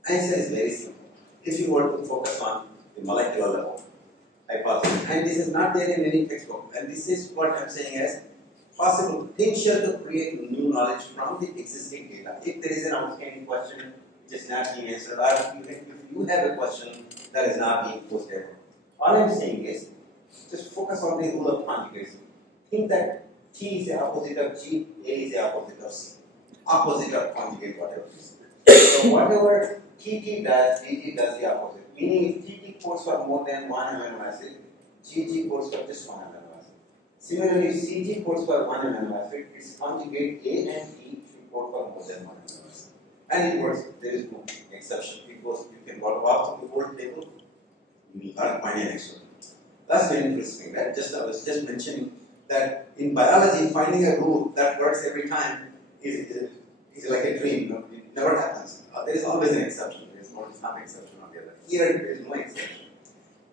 Answer is very simple. If you were to focus on the molecular level hypothesis, and this is not there in any textbook, and this is what I'm saying as possible potential to create new knowledge from the existing data. If there is an outstanding question which is not being answered, or if you have a question that is not being posted, all I'm saying is just focus on the rule of conjugation. Think that T is the opposite of G, A is the opposite of C. Opposite of conjugate, whatever it is. So whatever TT does, GG does the opposite. Meaning if TT codes for more than 1 amino acid, GG codes for just 1 amino acid. Similarly, if CG codes for 1 amino acid, its conjugate A and E should code for more than 1 amino acid. And it works, there is no exception. It goes, you can walk through the whole table, you will not find an exception. That's very interesting, right? I was just mentioning that in biology, finding a rule that works every time is like a dream. It never happens. There is always an exception. There is some exception on the other. Here, there is no exception.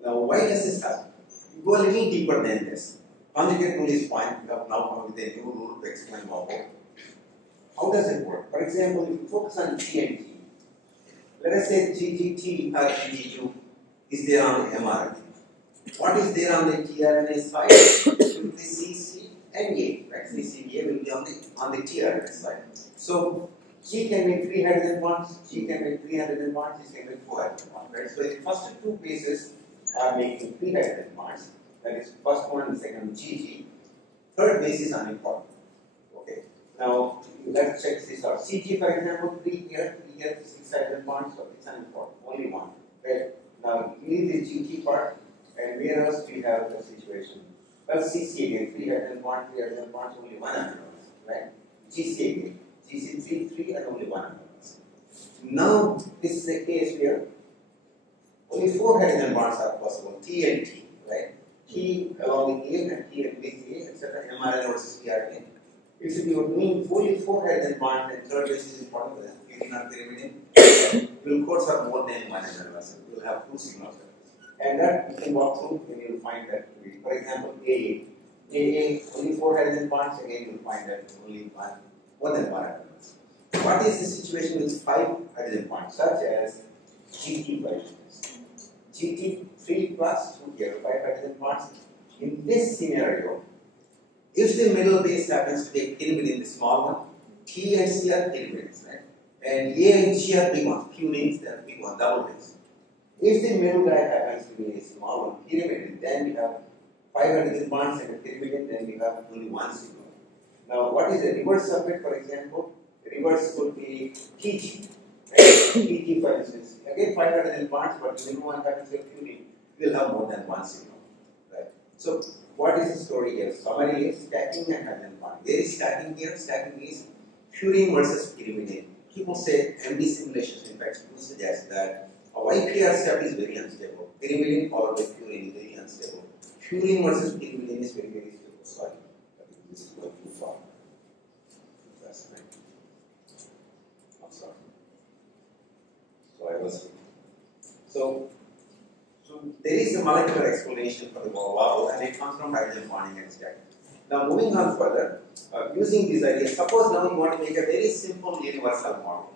Now, why does this happen? You go a little deeper than this. Conjugate rule is fine. We have now come with a new rule to explain more. How does it work? For example, if you focus on T and T, let us say GGT or GGQ is there on the mRNA. What is there on the tRNA side? The CC and A, right? CCA will be on the tRNA side. So G can make 3 hydrogen bonds, G can make 3 hydrogen bonds, G can make 4 hydrogen bonds, right? So the first two bases are making 3 hydrogen bonds. That is first one and the second GG. Third base is unimportant. Okay. Now let's check this out. CG, for example, 3 here, 6 hydrogen bonds, so it's unimportant. Only one. Right? Now we need the GG part, and where else we have the situation? Well, CC again, 3 hydrogen bonds, only one amino acid, right? GC again, GC 3 and only one amino acid. Now this is a case where only 4 hydrogen bonds are possible, T and T, right? T along with A and T and BCA, etc. mRNA versus tRNA. If you are doing only 4 hydrogen bonds and third base is important, you cannot pyrimidine. You will codes are more than 1 amino acid. You will have 2 signals. And that you can walk through and you will find that, for example, AA, only 4 hydrogen bonds, again you will find that only more than 1 amino acid. What is the situation with 5 hydrogen bonds, such as GT, for instance? GT 3 plus 2 here, 5 hydrogen bonds. In this scenario, if the middle base happens to be a pyrimidine, the small one, T and C are pyrimidines, right? And A and G are big ones, purines, they are big ones, double base. If the middle guy happens to be a small one, pyrimidine, then we have 5 hydrogen bonds and a pyrimidine, then we have only one signal. Now, what is the reverse of it, for example? The reverse could be TG. Right? TG, for instance, again 5 hydrogen bonds, but the middle one happens to be a purine, we will have more than one signal. Right? So, what is the story here? Summary is stacking and hydrogen bond. There is stacking here. Stacking is purine versus pyrimidine. People say MD simulations, in fact, do suggest that a YPR step is very unstable. Pyrimidine followed by purine is very unstable. Purine versus pyrimidine is very, very stable. Sorry, I think this is going too far. That's right. I'm sorry. So I was. So there is a molecular explanation for the wobble, and it comes from hydrogen bonding and stacking. Now moving on further, using these ideas, suppose now you want to make a very simple universal model.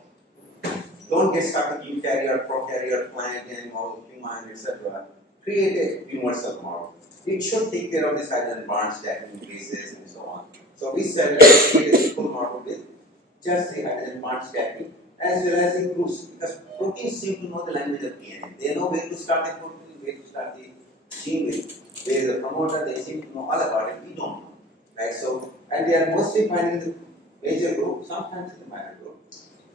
Don't get stuck with eukaryote, prokaryote, plant, animal, human, etc. Create a universal model. It should take care of this hydrogen bond stacking bases and so on. So we said let's create a simple model with just the hydrogen bond stacking as well as the groups, because proteins seem to know the language of DNA. They know where to start the protein, where to start the gene with. There is a promoter, they seem to know all about it, we don't know. Right? So, and they are mostly finding the major group, sometimes in the minor group.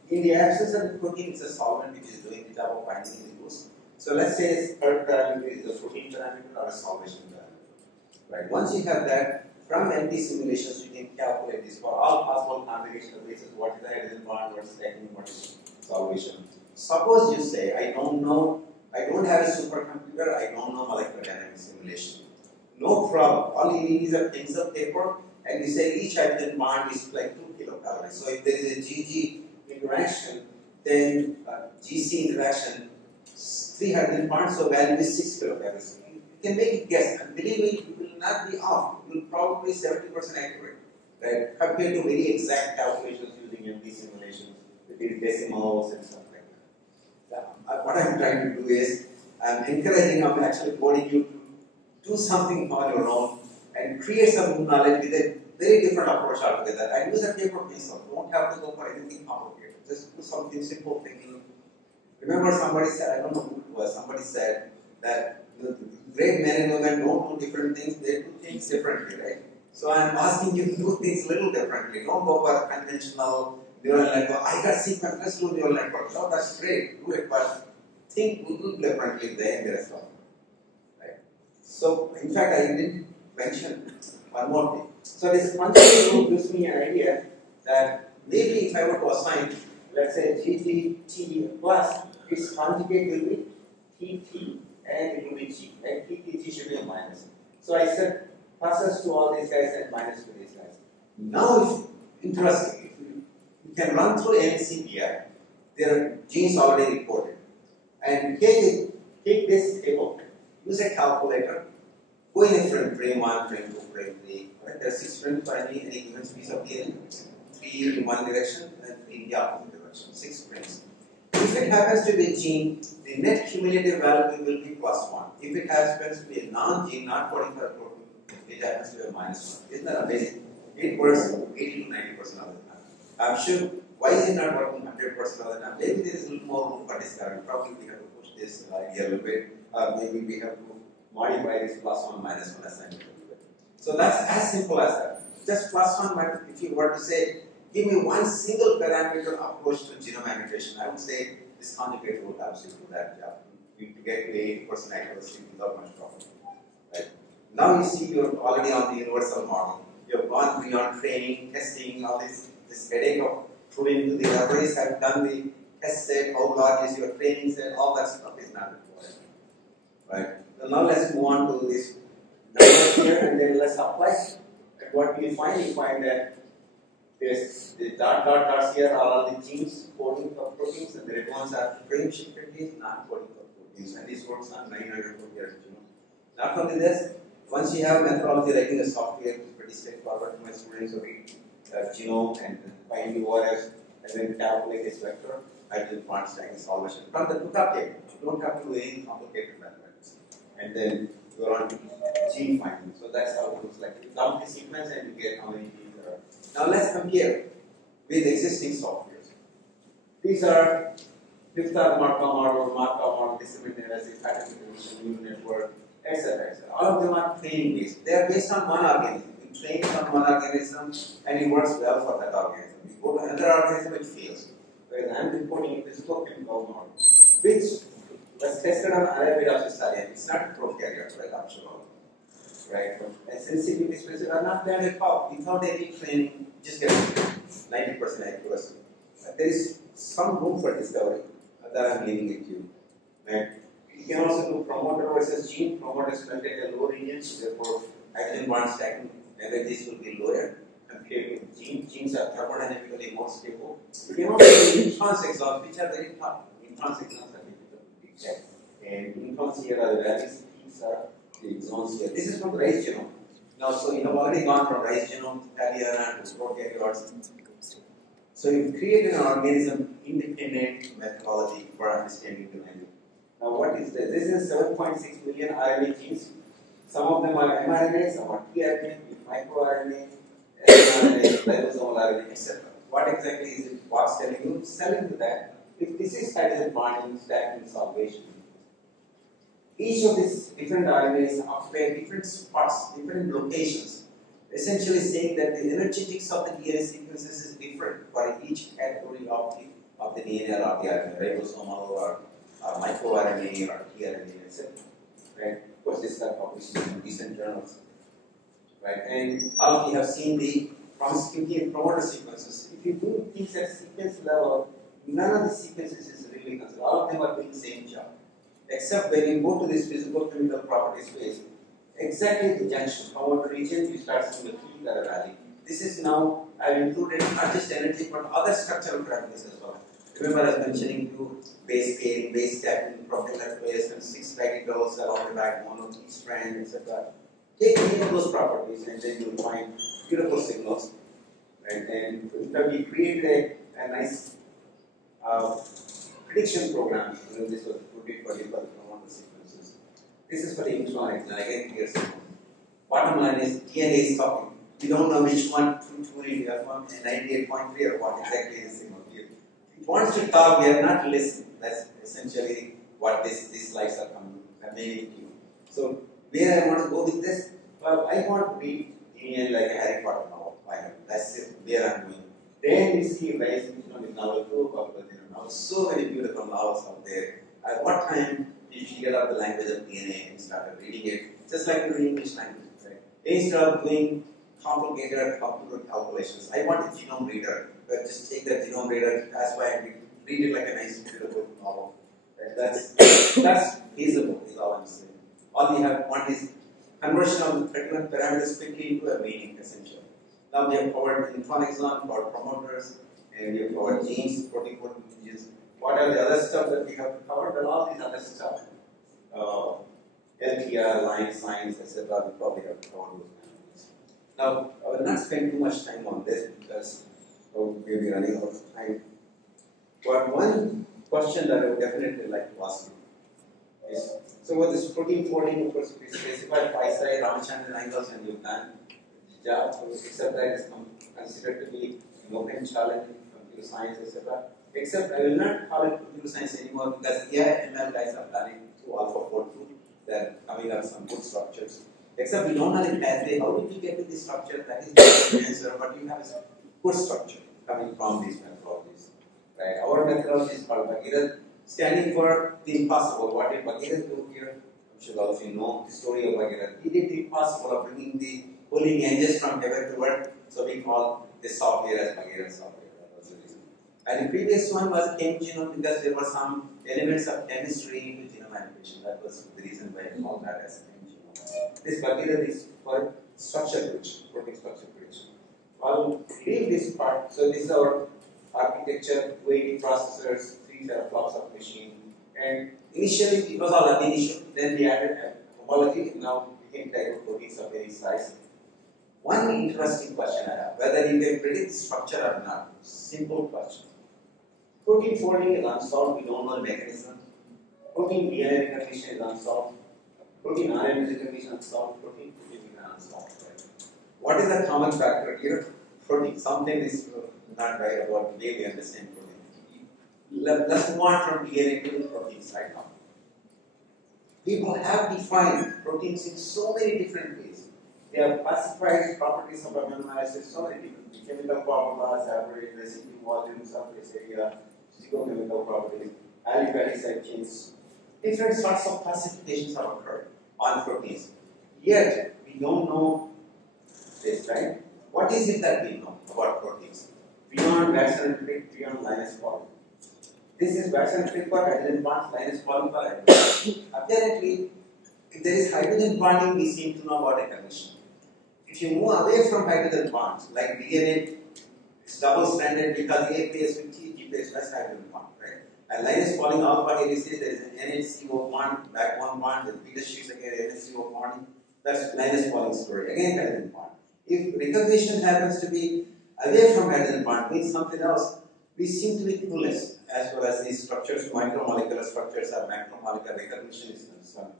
In the absence of the protein, it's a solvent which is doing the job of finding the groups. So let's say its third parameter is a protein parameter or a solvation parameter. Right? Once you have that, from MD simulations, you can calculate this for all possible combinational bases. What is the hydrogen bond, what is stacking, what is solvation. Suppose you say, I don't know, I don't have a supercomputer, I don't know molecular dynamics simulation. No problem. All you need is a pencil paper, and you say each hydrogen bond is like 2 kilocalories. So if there is a GG interaction, then GC interaction, 3 hydrogen bonds, so value is 6 kilocalories. You can make it guess, and believe me, you will not be off. You will probably be 70% accurate, right? Compared to very exact calculations using MD simulations with these decimals and stuff like that. What I'm trying to do is, I'm encouraging, I'm actually coding you to do something on your own and create some knowledge with a very different approach altogether. And use a paper pencil. Don't have to go for anything complicated. Just do something simple thinking. Remember, somebody said, I don't know who it was, somebody said that the great men and women don't do different things, they do things differently, right? So I'm asking you to do things a little differently. Don't go for a conventional neural network. I got sequence, let's do neural network. No, that's great, do it, but think a little differently there as well. Right? So, in fact, I didn't mention one more thing. So, this functional group gives me an idea that maybe if I were to assign, let's say GT plus, its conjugate will be TT and it will be G. And TTG should be a minus. So, I said passes to all these guys and minus to these guys. Now, if interesting, you can run through ISCB. There are genes already reported. And take this table, use a calculator, go in a frame 1, frame 2, frame 3. Right? There are 6 frames for any given piece of DNA. 3 in one direction and 3 in the opposite direction. 6 frames. If it happens to be a gene, the net cumulative value will be +1. If it happens to be a non-gene, not 45 protein, it happens to be a -1. Isn't that amazing? It works 80 to 90% of the time. I'm sure. Why is it not working 100% of the time? Maybe there is a little more room for discovery. Probably we have to push this idea a little bit. Maybe we have to modify this +1, -1 assignment a little bit. So that's as simple as that. Just +1, but if you were to say, give me one single parameter approach to genome annotation, I would say this conjugate will absolutely do that job. You get to 80% accuracy without much problem. Right? Now you see you're already on the universal model. You've gone beyond training, testing, all this headache of putting into the libraries, have done the test set, how large is your training set, all that stuff is not required. Right? So now let's move on to this number here and then let's apply. And what we find, you find that there's the dots here are all the genes coding for proteins, and the red ones are frame shifted genes, not coding for proteins. And this works on 900 years genome. Not only this, once you have methodology writing a software, it's pretty straightforward to my students who read genome and find the ORS and then calculate this vector, hydrogen bond stacking solvation. From the lookup table, you don't have to do any complicated mathematics. And then you're on gene finding. So that's how it looks like. You dump the sequence and you get how many genes there are. Now let's compare with existing softwares. These are fifth Markov model, dissemination analysis, pattern recognition, neural network, etc. etc. All of them are training based. They are based on one organism. You train on one organism and it works well for that organism. You go to another organism, it fails. Whereas I am reporting a physical chemical model, which was tested on Arabidopsis thaliana. It's not a prokaryote, right? After all. Right? And sensitivity specific are not there at all. Without any training, just get 90% accuracy. There is some room for discovery that I am leaving it to you. Right? You can also do promoter versus gene. Promoters will take a low region, therefore hydrogen bond stacking energies will be lower compared with genes. Genes are thermodynamically more stable. You can also do introns exons, which are very tough. Introns exons are difficult to detect. And introns here are the values, peaks are the exons here. This is from rice genome. Now, so you have already gone from rice genome, thaliana to prokaryotes. So you've created an organism independent methodology for understanding the menu. Now, what is this? This is 7.6 million RNA genes. Some of them are mRNA, some are tRNA, microRNA, mRNA, ribosomal RNA, etc. What exactly is it? What's telling you? It's telling you that if this is hydrogen bonding, stacking, solvation, each of these different RNAs occupy different spots, different locations, essentially saying that the energetics of the DNA sequences is different for each category of the DNA or the RNA, ribosomal or microRNA or tRNA, etc. Right? Of course, this are published in recent journals. Right? And all we have seen the promiscuity and promoter sequences. If you do things at sequence level, none of the sequences is really considered. All of them are doing the same job. Except when you go to this physical chemical property space, exactly the junction, power region, you start seeing a peak or a valley. This is now, I've included not just energy, but other structural properties as well. Remember, I was mentioning to base pairing, base stacking, propeller base, and 6 radicals along the backbone of each strand, etc. Take any of those properties, and then you'll find beautiful signals. Right? And we created a nice prediction program. This was put for the sequences. This is for the intron exon. Again, here's bottom line is DNA is talking. We don't know which one, 220 F1 and 98.3 or what exactly is the signal here. It wants to talk, we are not listening. That's essentially what these slides are conveying to you. So, where I want to go with this? Well, I want to read DNA like a Harry Potter novel. That's it, where I'm going. Then we see rising with novel 2, popular now. So many beautiful novels out there. At what time did you figure out the language of DNA and started reading it? Just like you read English language, right? Instead of doing complicated computer calculations, I want a genome reader. But just take that genome reader, that's why I read it like a nice, beautiful novel. Right? That's feasible, is all I'm saying. All we have one is conversion of the 31 parameters quickly into a meaning, essentially. Now we have covered intron exon, covered promoters, and we have covered genes, protein coding regions. What are the other stuff that we have covered? Well, all these other stuff LPR, line science, etc. We probably have covered those kind of things. Now, I will not spend too much time on this because we'll be running out of time. But one question that I would definitely like to ask you is, so what this protein folding, of course, we specified 5-side Ramachandran angles and you've done job, except that is considered to be an open challenge in computer science, etc. Except I will not call it computer science anymore because AI ML guys are planning through AlphaFold too. They're coming up with some good structures. Except we don't know the pathway. How did you get to this structure? That is the answer, but you have a good structure coming from these methodologies. Right? Our methodology is called Bhagirath, standing for the impossible. What did Bhagirath do here? I'm sure all of you know the story of Bhagirath. He did the impossible of bringing the holy angels from heaven to earth. So we call this software as Bhagirath software. That was the reason. And the previous one was chem genome because there were some elements of chemistry into genome manipulation. That was the reason why I called that as chem genome. This Bhagirath is for structure prediction, protein structure prediction. I'll leave this part. So this is our architecture, 280 processors, 3 teraflops of machine. And initially it was all ab initio. Then we added homology. Now we can type proteins of any size. One interesting question I have, whether you can predict structure or not. Simple question. Protein folding is unsolved, we don't know the mechanism. Protein DNA recognition is unsolved. Protein RNA recognition is unsolved. Protein is unsolved. Right? What is the common factor here? Protein. Something is not right about the way we understand protein. Let's move on from DNA to the proteins right now. People have defined proteins in so many different ways. They have classified properties of amino acids so many different ways. Chemical formulas, average residue volume, surface area, physicochemical properties, aliphatic side chains. Different sorts of classifications have occurred on proteins. Yet, we don't know this, right? What is it that we know about proteins? Beyond Watson and Crick, beyond Linus Pauling. This is Watson and Crick for hydrogen bonds, Linus Pauling for hydrogen. Apparently, if there is hydrogen bonding, we seem to know about recognition. If you move away from hydrogen bonds, like DNA is double-stranded because A pairs with T, G pairs less hydrogen bond, right? And Linus Pauling alpha helices, there is an NHCO bond, backbone bond, with beta sheets again, NHCO bonding. That's Linus Pauling story, again hydrogen bond. If recognition happens to be away from hydrogen bond, means something else, we seem to be clueless as well as these structures, micromolecular structures or macromolecular recognition is concerned.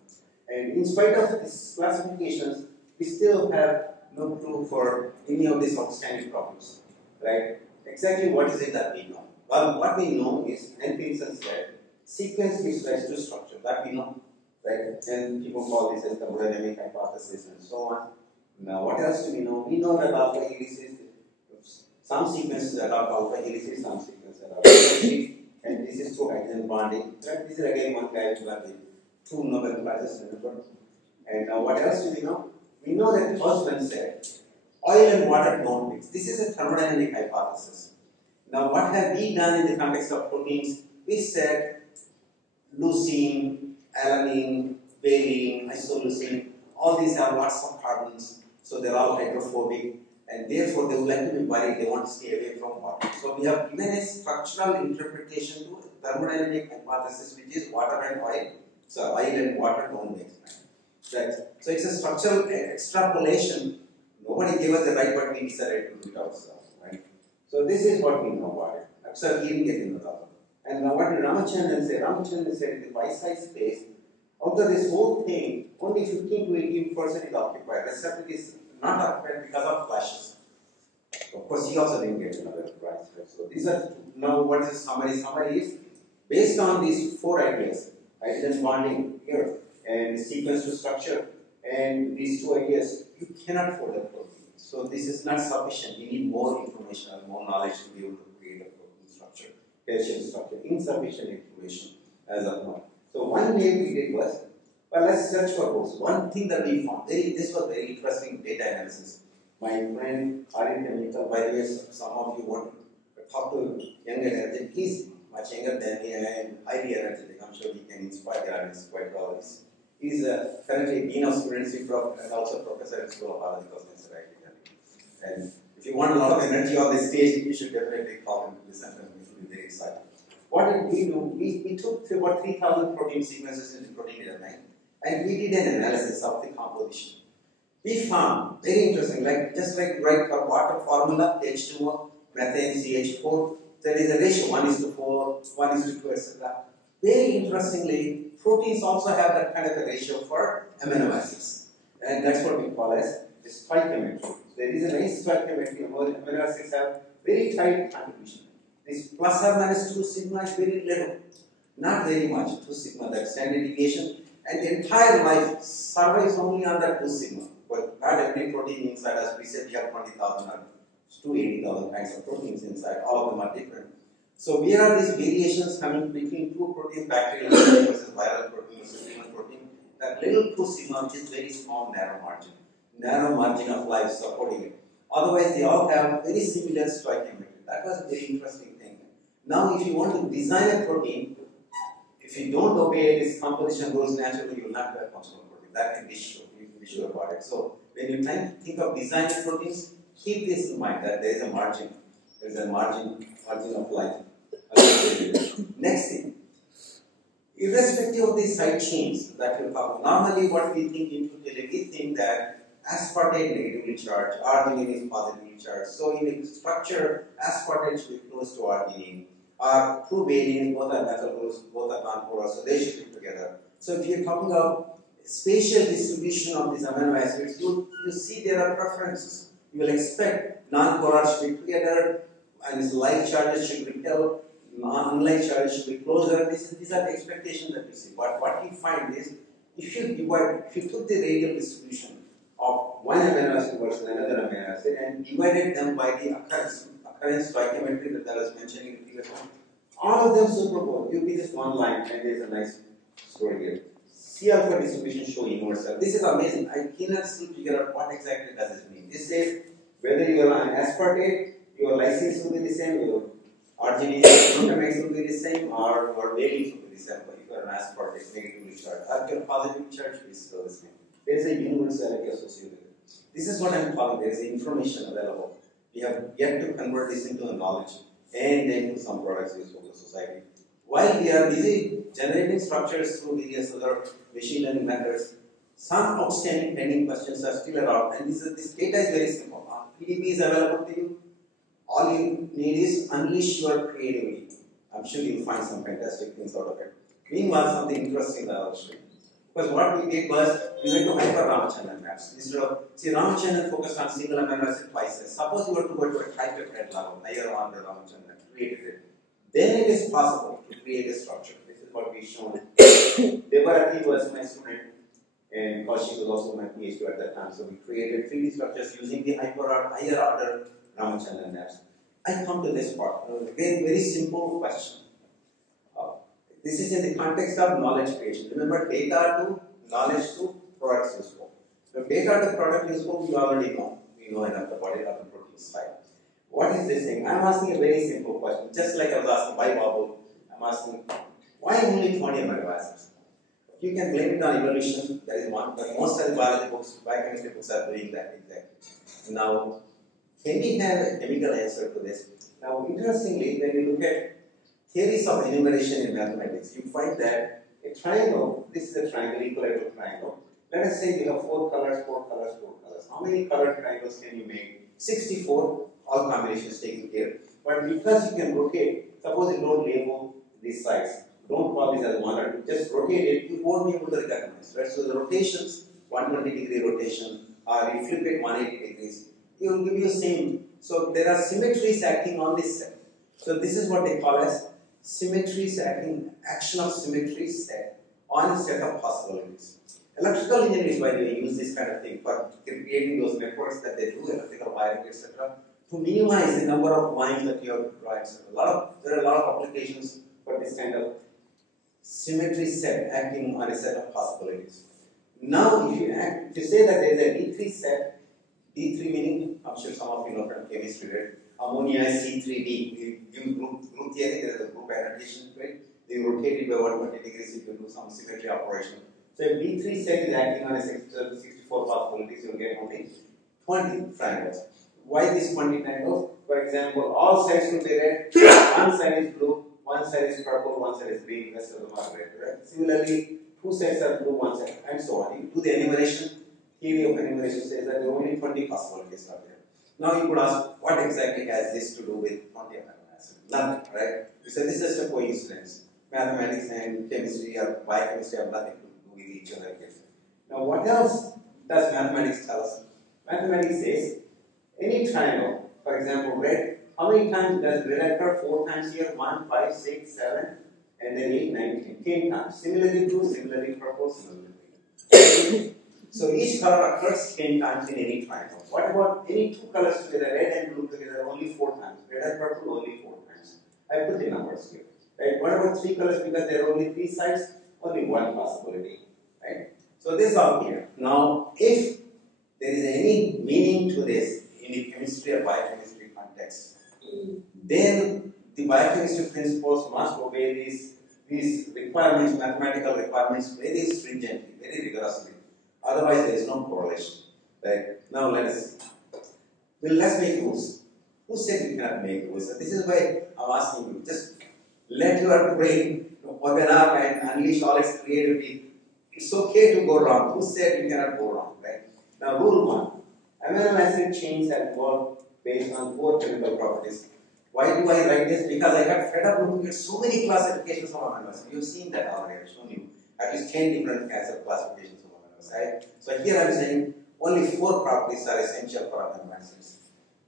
And in spite of these classifications, we still have no clue for any of these outstanding problems, right? Exactly what is it that we know? Well, what we know is, and Pearson said, sequence gives rise to structure. That we know, right? And people call this as the thermodynamic hypothesis and so on. Now, what else do we know? We know that alpha helices, some sequences adopt alpha helices, some sequences adopt beta sheets, and this is through hydrogen bonding. Right? This is again one guy who got the 2 Nobel Prizes, remember? And what else do we know? We know that Husband said, oil and water don't mix. This is a thermodynamic hypothesis. Now, what have we done in the context of proteins? We said leucine, alanine, valine, isoleucine, all these have lots of carbons, so they're all hydrophobic, and therefore they would like to be buried, they want to stay away from water. So we have given a structural interpretation to thermodynamic hypothesis, which is water and oil. So oil and water don't mix. Right? So it's a structural extrapolation. Nobody gave us the right, but we decided to do it ourselves. Right? So this is what we know about it. Absurd hearing is in the other. And now what did Ramachandran say? Ramachandran said in the Y-side space, out of this whole thing, only 15 to 18% is occupied. The rest is not occupied because of flashes. Of course, he also didn't get another prize. Right? So these are, now what is the summary? Summary is, based on these 4 ideas, hydrogen bonding here, and sequence to structure, and these 2 ideas, you cannot fold a protein. So this is not sufficient. You need more information and more knowledge to be able to create a protein structure, calcium structure. Insufficient information as of now. So one way we did was, well, let's search for those. One thing that we found, this was very interesting data analysis. My friend Aryan Kamita, by the way, some of you want to talk to younger energetic. He's much younger than me and highly energetic. I'm sure he can inspire the audience quite well. He's currently Dean of Students Prof and also Professor at School of Biological Sciences at IIT-Delhi. And if you want a lot of energy on this stage, you should definitely call him to listen and he will be very excited. What did we do? We took about 3,000 protein sequences in the protein data bank and we did an analysis of the composition. We found, very interesting, just like write for water formula, H2O, methane, CH4, there is a ratio 1:4, 1:2, etc. Very interestingly, proteins also have that kind of a ratio for amino acids. And that's what we call as stoichiometry. There is a nice stoichiometry about amino acids have very tight contribution. This plus or minus 2 sigma is very little, not very much, 2 sigma, that's standard deviation. And the entire life survives only on that 2 sigma. But not every protein inside, as we said, we have 20,000 or 280,000 kinds of proteins inside. All of them are different. So where are these variations coming between 2 proteins, bacterial protein versus viral protein versus human protein? That little 2 sigma, which is very small, narrow margin of life supporting it. Otherwise, they all have very similar stoichiometry. That was a very interesting thing. Now, if you want to design a protein, if you don't obey this composition rules naturally, you will not have a functional protein. That can be sure. You can be sure about it. So, when you try to think of designing proteins, keep this in mind that there is a margin. There is a margin of life. Next thing, irrespective of these side chains that will come, normally what we think into Delhi, we think that aspartate negatively charged, arginine is positively charged. So in a structure, aspartate should be close to arginine, or two valine, both are methyl groups, both are non-polar, so they should be together. So if you're talking about spatial distribution of these amino acids, you see there are preferences. You will expect non-polar should be together, and its like charges should repel, unlike charges should be closer. These are the expectations that you see. But what you find is, if you put the radial distribution of one amino acid versus another amino acid and divided them by the occurrence stoichiometry that I was mentioning in the previous one, all of them superpose. You get just one line, and there's a nice story here. C alpha distribution show universal. This is amazing. I cannot still figure out what exactly does it mean. This says whether you are on aspartate, your lysines will be the same, your arginine, glutamates will be the same, or valine will be the same. But if you are on aspartate, negatively charged, or your positively charged is still the same. There is a universality associated with it. This is what I am calling. There is information available. We have yet to convert this into a knowledge and then to some products useful to society. While we are busy generating structures through various other machine learning methods, some outstanding pending questions are still around, and this data is very simple. PDB is available to you. All you need is unleash your creativity. I'm sure you'll find some fantastic things out of it. Meanwhile, something interesting that I'll show you. Because what we did was, we went to hyper-Ramachandran maps. Instead of, Ramachandran focused on single amino acid twice. Suppose you were to go to a tripeptide level, higher order Ramachandran, created it. Then it is possible to create a structure. This is what we've shown. Debarati was my student, and Kaushik was also my PhD at that time. So we created 3D structures using the higher order Ramachandran maps. I come to this part. Again, very simple question. This is in the context of knowledge creation. Remember, data to knowledge to products useful. So data to product useful, you already know. We know enough about it on the protein side. What is this thing? I'm asking a very simple question. Just like I was asking by Babu, I'm asking, why only 20 amino acids? You can blame it on evolution. That is one. But most of the biology books, biochemistry books are doing that exactly. Now, can we have a chemical answer to this? Now, interestingly, when you look at theories of enumeration in mathematics, you find that a triangle, this is a triangle, equilateral triangle. Let us say you have 4 colors, 4 colors, 4 colors. How many colored triangles can you make? 64, all combinations taken here. But because you can rotate, suppose you don't label these sides, don't call this as 1 or 2, just rotate it, you won't be able to recognize, right? So the rotations, 120-degree rotation, or you flip it 180 degrees, it will give you the same. So there are symmetries acting on this set. So this is what they call as symmetries acting, action of symmetries set on a set of possibilities. Electrical engineers, by the way, use this kind of thing for creating those networks that they do, electrical wiring, etc., to minimize the number of lines that you have to draw, etc. There are a lot of applications for this kind of symmetry set acting on a set of possibilities. Now, if you say that there is a D3 set, D3 meaning, I'm sure some of you know from chemistry, right? Ammonia is C3D. You group theory, there is a group annotation, right? You rotate it by 120 degrees if you do some symmetry operation. So if D3 set is acting on a 64 possibilities, you will get only 20 triangles. Why these 20 triangles? For example, all sides will be red, one side is blue, one side is purple, one side is green, rest of them are red, right? Similarly, two sets are blue, one set, and so on. You do the enumeration, theory of enumeration says that there are only 20 possibilities are there. Now you could ask, what exactly has this to do with 20 amino acids? Nothing, right? You say this is just a coincidence. Mathematics and chemistry or biochemistry have nothing to do with each other here. Now what else does mathematics tell us? Mathematics says, any triangle, for example, red, how many times does red occur? 4 times here, 1, 5, 6, 7, and then 8, 9, 10 times. Similarly blue, similarly purple, similarly green. So each color occurs 10 times in any triangle. What about any two colors together, red and blue together, only 4 times. Red and purple, only 4 times. I put the numbers here. Right? What about 3 colors, because there are only 3 sides? Only 1 possibility. Right? So this is all here. Now, if there is any meaning to this in the chemistry or biochemistry context, then the biochemistry principles must obey these requirements, mathematical requirements, very stringently, very rigorously. Otherwise, there is no correlation. Right? Now, let's make rules. Who said you cannot make rules? So this is why I'm asking you. Just let your brain open up and unleash all its creativity. It's okay to go wrong. Who said you cannot go wrong? Right? Now, rule 1. Amino acid chains are evolved based on 4 chemical properties. Why do I write this? Because I got fed up looking at so many classifications of amino acids. You've seen that already. I've shown you at least 10 different kinds of classifications of amino acids. Right? So here I'm saying only 4 properties are essential for amino acids.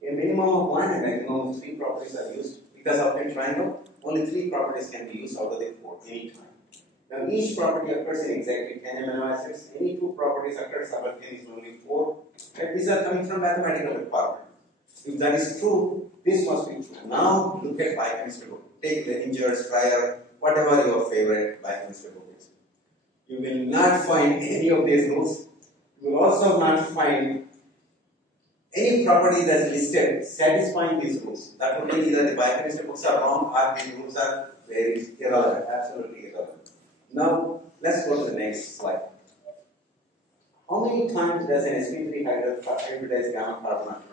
A minimum of 1 and maximum of 3 properties are used. Because of a triangle, only 3 properties can be used out of the 4 any time. Now each property occurs in exactly 10 amino acids. Any 2 properties occur simultaneously only 4. And these are coming from mathematical requirement. If that is true, this must be true. Now look at biochemistry book. Take Leninger's, Fryer, whatever your favorite biochemistry book is. You will not find any of these rules. You will also not find any property that is listed satisfying these rules. That would mean either the biochemistry books are wrong or the rules are very irrelevant, absolutely irrelevant. Now, let's go to the next slide. How many times does an sp3 hybridized gamma carbon occur?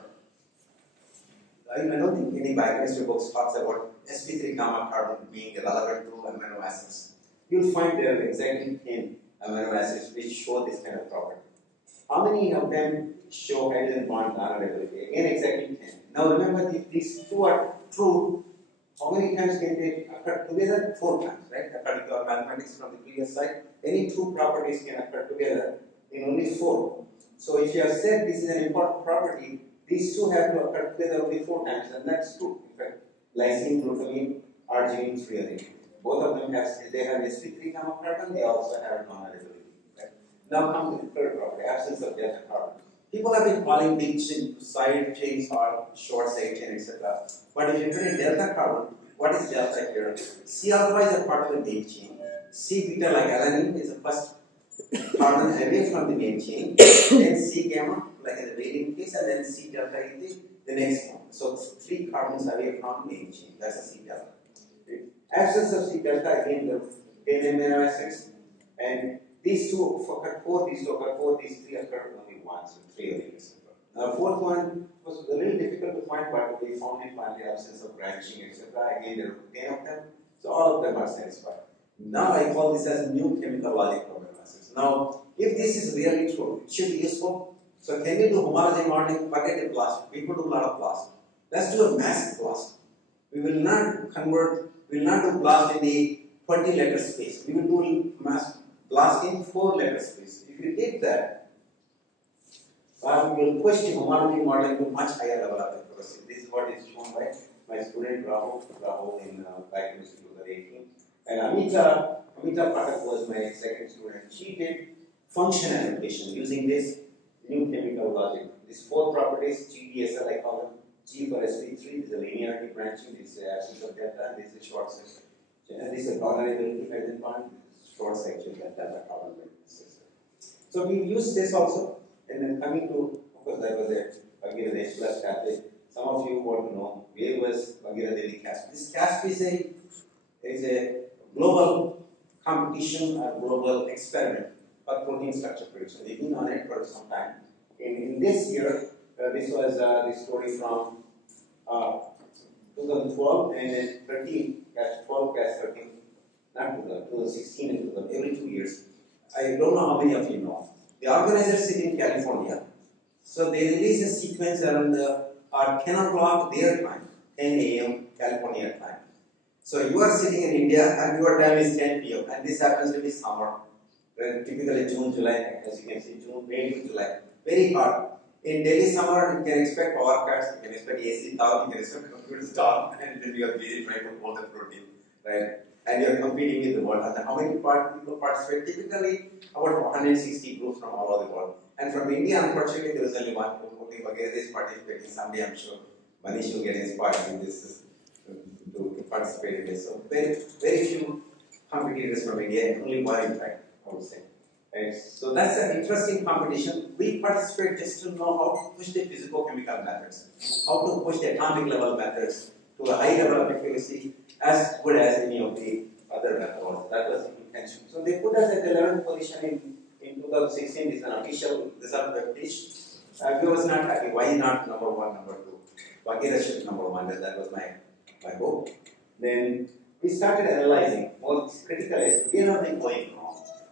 I don't think any biochemistry books talks about sp3 gamma carbon being relevant to amino acids. You'll find there are exactly 10 amino acids which show this kind of property. How many of them show hydrogen bond vulnerability? Again, exactly 10. Now remember, if these 2 are true, how many times can they occur together? 4 times, right? According to our mathematics from the previous slide, any 2 properties can occur together in only 4. So if you have said this is an important property, these 2 have to occur together only 4 times, and that's true. In fact, lysine, glutamine, arginine, threonine. Both of them have sp3 gamma carbon, they also have vulnerability. Right? Now come to the third property, absence of delta carbon. People have been calling these side chains or short side chain, etc. But if you put in delta carbon, what is delta here? C alpha is a part of the main chain. C beta, like alanine, is the first carbon away from the main chain. Then C gamma, like in the radium case, and then C delta is the next one. So 3 carbons away from the main chain. That's a C delta. Absence of C delta, again, the 10 amino acids, and these 2 occur 4, these 2 occur 4, these 3 occur only once, so 3 of these. Now, 4th one was a little difficult to find, but we found it by the absence of branching, etc. Again, there are 10 of them, so all of them are satisfied. Now, I call this as new chemical logic of amino acids. Now, if this is really true, it should be useful. So, can we do homology modeling? Forget a blast. People do a lot of blast. Let's do a massive blast. We will not convert, we will not do blast in the 20-letter space. We will do mass blast in 4-letter space. If you did that, we will push the homology modeling to much higher level of accuracy. This is what is shown by my student Rahul in biochemistry 2018. And Amita Pathak was my second student. She did function annotation using this new chemical logic. These 4 properties, GDSL I call them. G for sp3, this is a linearity branching, this is the absence of delta, and this is short section. And this is a vulnerability hydrogen bond, short section delta carbon system. So we use this also, and then coming to, of course, there was a Bioinformatician plus CASP. Some of you want to know where was Bioinformatician CASP. This CASP is a global competition or global experiment for protein structure prediction. We've been on it for some time. In this year, this was the story from 2012 and then 13, CASP 12, CASP 13, not 2016 and 2000, every 2 years. I don't know how many of you know. The organizers sit in California, so they release a sequence around 10 o'clock their time, 10 a.m. California time. So you are sitting in India and your time is 10 p.m. and this happens to be summer. Typically June, July, as you can see, June, May to July. Very hot. In Delhi summer, you can expect power cuts, you can expect AC down, you can expect computers down, and then you are busy trying to hold the protein, right? And you are competing with the world. And how many people participate? Typically, about 160 groups from all over the world. And from India, unfortunately, there is only one group. Only Bagair is participating. Someday, I'm sure Manish will get inspired in this to participate in this. So very few competitors from India, and only one in fact, I would say. Right. So that's an interesting competition. We participate just to know how to push the physico-chemical methods, how to push the atomic level methods to a high level of accuracy as good as any of the other methods. That was the intention. So they put us at the 11th position in 2016. This is an official result published. We was not happy. Why not number 1, number 2? Bagair should number 1. That was my hope. Then we started analyzing more critically as to where are they going wrong.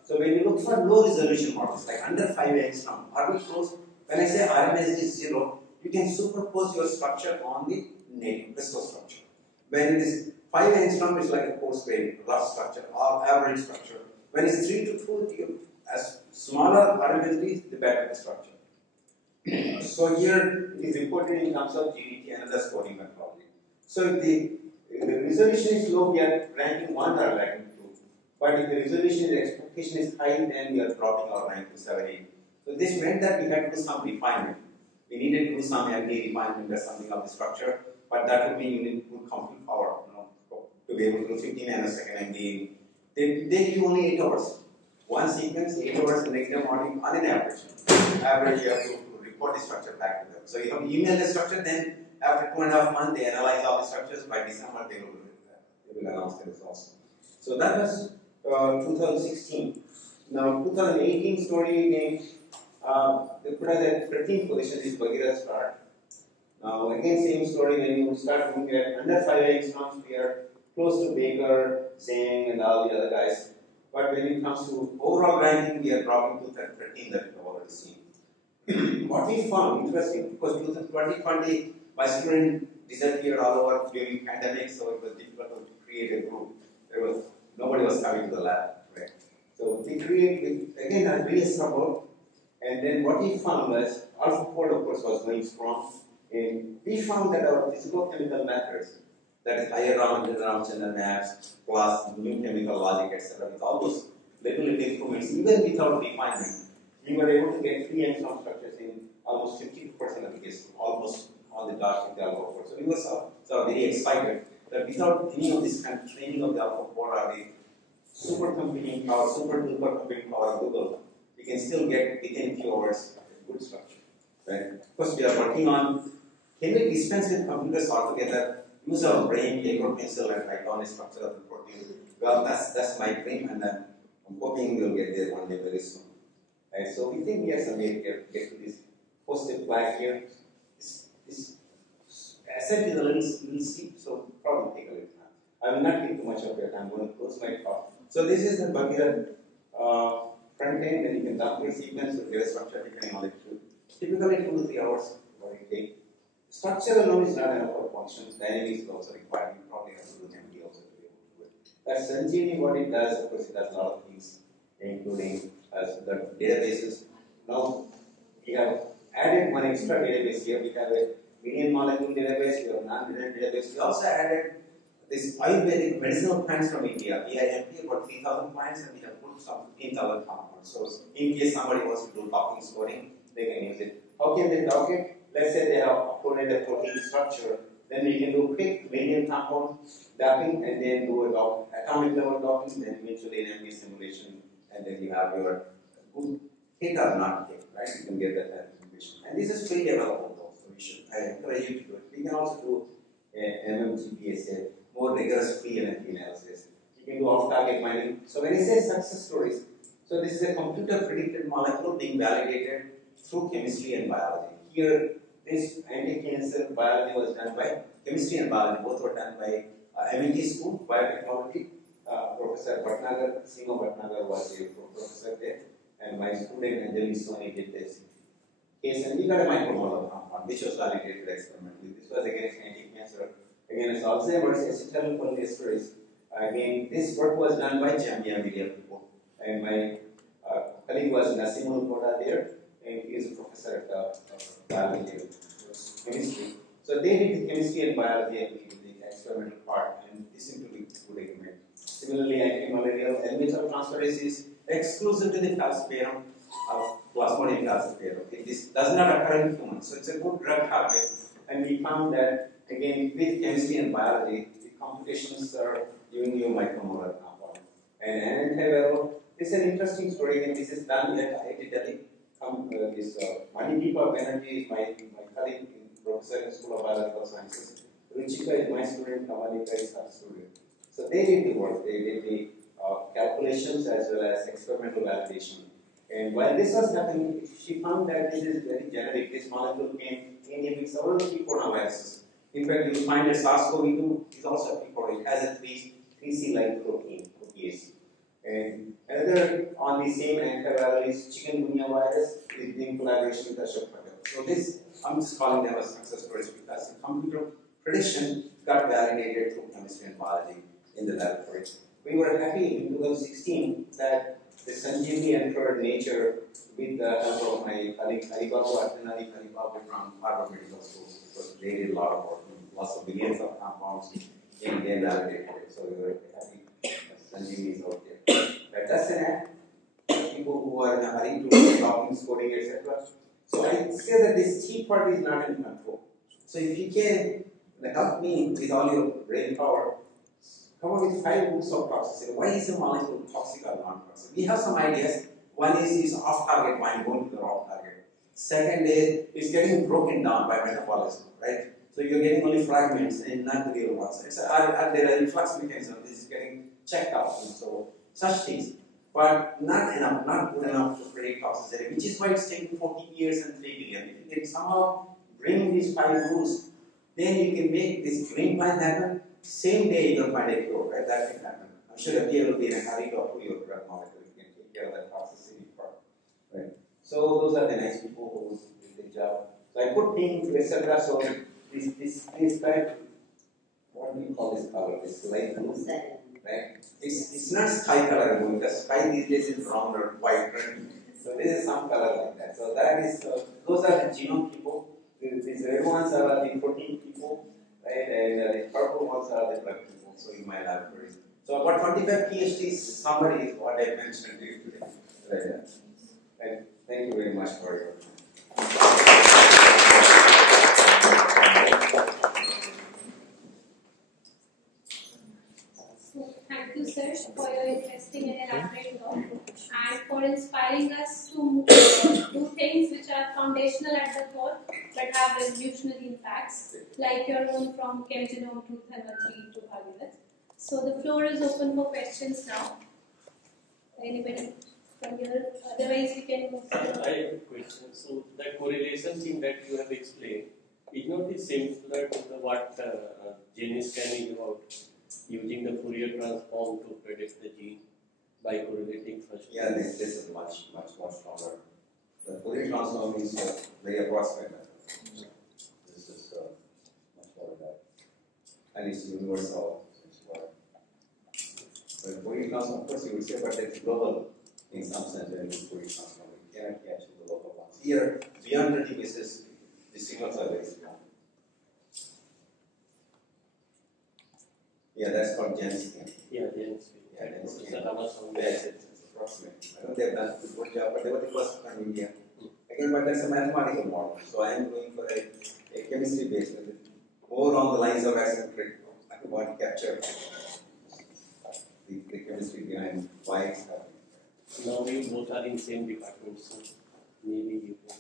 So when you look for low resolution models like under 5 angstrom, are we close? When I say RMS is 0, you can superpose your structure on the native crystal structure. When it is 5 angstrom, it's like a coarse grained rough structure or average structure. When it's 3 to 2, as smaller RMS is, the better the structure. So here it is reported in terms of GDT, another scoring methodology. So if the resolution is low, we are ranking 1 or ranking 2. But if the resolution expectation is high, then we are dropping our rank to 7, 8. So this meant that we had to do some refinement. We needed to do some MD refinement or something of the structure, but that would mean you need good compute power, to be able to do 15 nanosecond MD. They give you only 8 hours. One sequence, 8 hours in negative modeling on an average. Average, you have to report the structure back to them. So you have to email the structure, then after 2.5 months, they analyze all the structures. By December, they will announce the results. So that was 2016. Now, 2018 story again, they put us at 13th position, this Bagair start. Now, again, same story, when you start looking at under 5 angstroms, we are close to Baker, Zhang, and all the other guys. But when it comes to overall ranking, we are dropping to 13 that we have already seen. What we found interesting, because 2020, my student disappeared all over during pandemic, so it was difficult to create a group. Nobody was coming to the lab, right? So we created, again, a really struggle. And then what we found was, AlphaFold, of course, was going strong. And we found that our physical-chemical methods, that is higher Ramachandran maps, plus new chemical logic, etc., with all those little improvements, even without refinement, we were able to get 3 angstrom structures in almost 52% of the cases, almost all the dots with the AlphaFold. So we were so very excited that without any of this kind of training of the AlphaFold or the supercomputing power, supercomputing power of Google, we can still get within a few hours a good structure. Right? Of course, we are working on, can we dispense with computers altogether, use our brain, take our pencil, and write down the structure of the protein? Well, that's my dream, and I'm hoping we'll get there one day very soon. Right? So we think we have some way to get to this positive flag here. This ascent is a little steep, so probably take a little time. I will not take too much of your time. I'm going to close my talk. So this is the Bagair front end, then you can dump your sequence with your structure depending on the tool. Typically 2 to 3 hours what it takes. Structure alone is not enough for functions. Dynamics is also required. You probably have to do MD also to be able to do it. That's Sanjeevi, what it does, of course, it does a lot of things, including as the databases. Now we have added one extra database here. We have a median molecule database, we have a non-median database. We also added this Ayurvedic medicinal plants from India. We have about 3,000 plants and we have put some 15,000 compounds. So in case somebody wants to do docking scoring, they can use it. How can they dock it? Let's say they have uploaded a protein structure, then we can do quick median compound docking and then do a atomic level docking, then eventually an MD simulation, and then you have your good hit or not hit, right? You can get that information. And this is free available though, so I encourage you to do it. We can also do MTB, more rigorous free NLP analysis. You can do off-target mining. So when I say success stories, so this is a computer predicted molecule being validated through chemistry and biology. Here, this anti-cancer biology was done by chemistry and biology. Both were done by MIT school, biotechnology. Professor Bhatnagar, Sima Bhatnagar was a professor there, and my student Anjali Soni did this case, and we got a micromolar compound which was validated experimentally. This was against anti-cancer, against Alzheimer's, acetylcholinesterase. Again, this work was done by Jamia Media people, and my colleague was Nasimul Koda there, and he is a professor at biology and chemistry. So they did the chemistry and biology and the experimental part, and this seemed to be good agreement. Similarly, antimalarial L-methyl transferase is exclusive to the falciparum of Plasmodium falciparum. This does not occur in humans, so it's a good drug target. And we found that again with chemistry and biology, the computations are giving you micromolar compound. And antiviral, this is an interesting story, and this is done at IIT-Delhi. Mani of Energy is my colleague, professor in School of Biological Sciences. Ruchika is my student, Kamalika is her student. So they did the work, they did the calculations as well as experimental validation. And while this was happening, she found that this is very generic. This molecule can inhibit several P coronaviruses. In fact, you find that SARS-CoV-2 is also a P protein. It has a 3C-like protease. And another on the same antiviral is chikungunya virus, is in collaboration with Ashok Patel. So this, I'm just calling them a success stories because the computer prediction got validated through chemistry and biology in the laboratory. We were happy in 2016 that the Sanjeevani entered Nature with the help of my colleague Haribabu Arjunari Haribabu from Harvard Medical School, because they did a lot of work, lots of billions of compounds, and they validated it. So we were happy that Sanjeevani is out there. But that's an act. People who are in a hurry to do talking, coding, etc. So I say that this T part is not in control. So if you can help me with all your brain power, come up with 5 rules of toxicity. Why is a molecule toxic or non-toxic? We have some ideas. One is off-target bind going to the wrong target. Second is it's getting broken down by metabolism, right? So you're getting only fragments and not the real ones. Are there an influx mechanism? This is getting checked out. And so such things, but not enough, not good enough to predict toxicity, which is why it's taking 40 years and 3 billion. If you can somehow bring these 5 rules, then you can make this green plan happen. Same day you will find a cure, right? That can happen. I'm sure FDA will be in a hurry to approve your drug molecule. You can take care of that toxicity part, right? So those are the nice people who do the job. So I put things, etc. So this type, what do you call this color? This light blue, right? It's not sky color anymore, because sky these days is brown or white, right? So this is some color like that. So that is those are the genome people. These red ones are the protein people. Right, and the purple ones are the drug people, so in my laboratory. So about 25 PhDs summary is what I mentioned to you today. Right. And thank you very much for your time. So thank you, sir, for your interesting and elaborate talk, and for inspiring us to do things which are foundational at the core but have revolutionary impacts, like your own from chemgenome to thermal to polymer. So the floor is open for questions now. Anybody from here? Otherwise, we can move. I have a question. So the correlation thing that you have explained is not the similar to what Janice can about using the Fourier transform to predict the gene by correlating first. Yeah, this is much stronger. The Fourier transform is very approximate. This is much more than that, and it's universal. But Fourier transform, of course, you would say, but it's global in some sense. When you Fourier transform, you cannot capture the local ones. Here, beyond 30 bases, the signals are very small. Yeah, that's called Jensen. Yeah, Jensen. Yeah, Jensen. Yes, it's approximate. I know they've done a good job, but they were the first one in India. Again, but that's a mathematical model. So I am going for a chemistry based method, more on the lines of eccentric body capture. The chemistry behind why it's happening. Now we both are in same department, so maybe you can.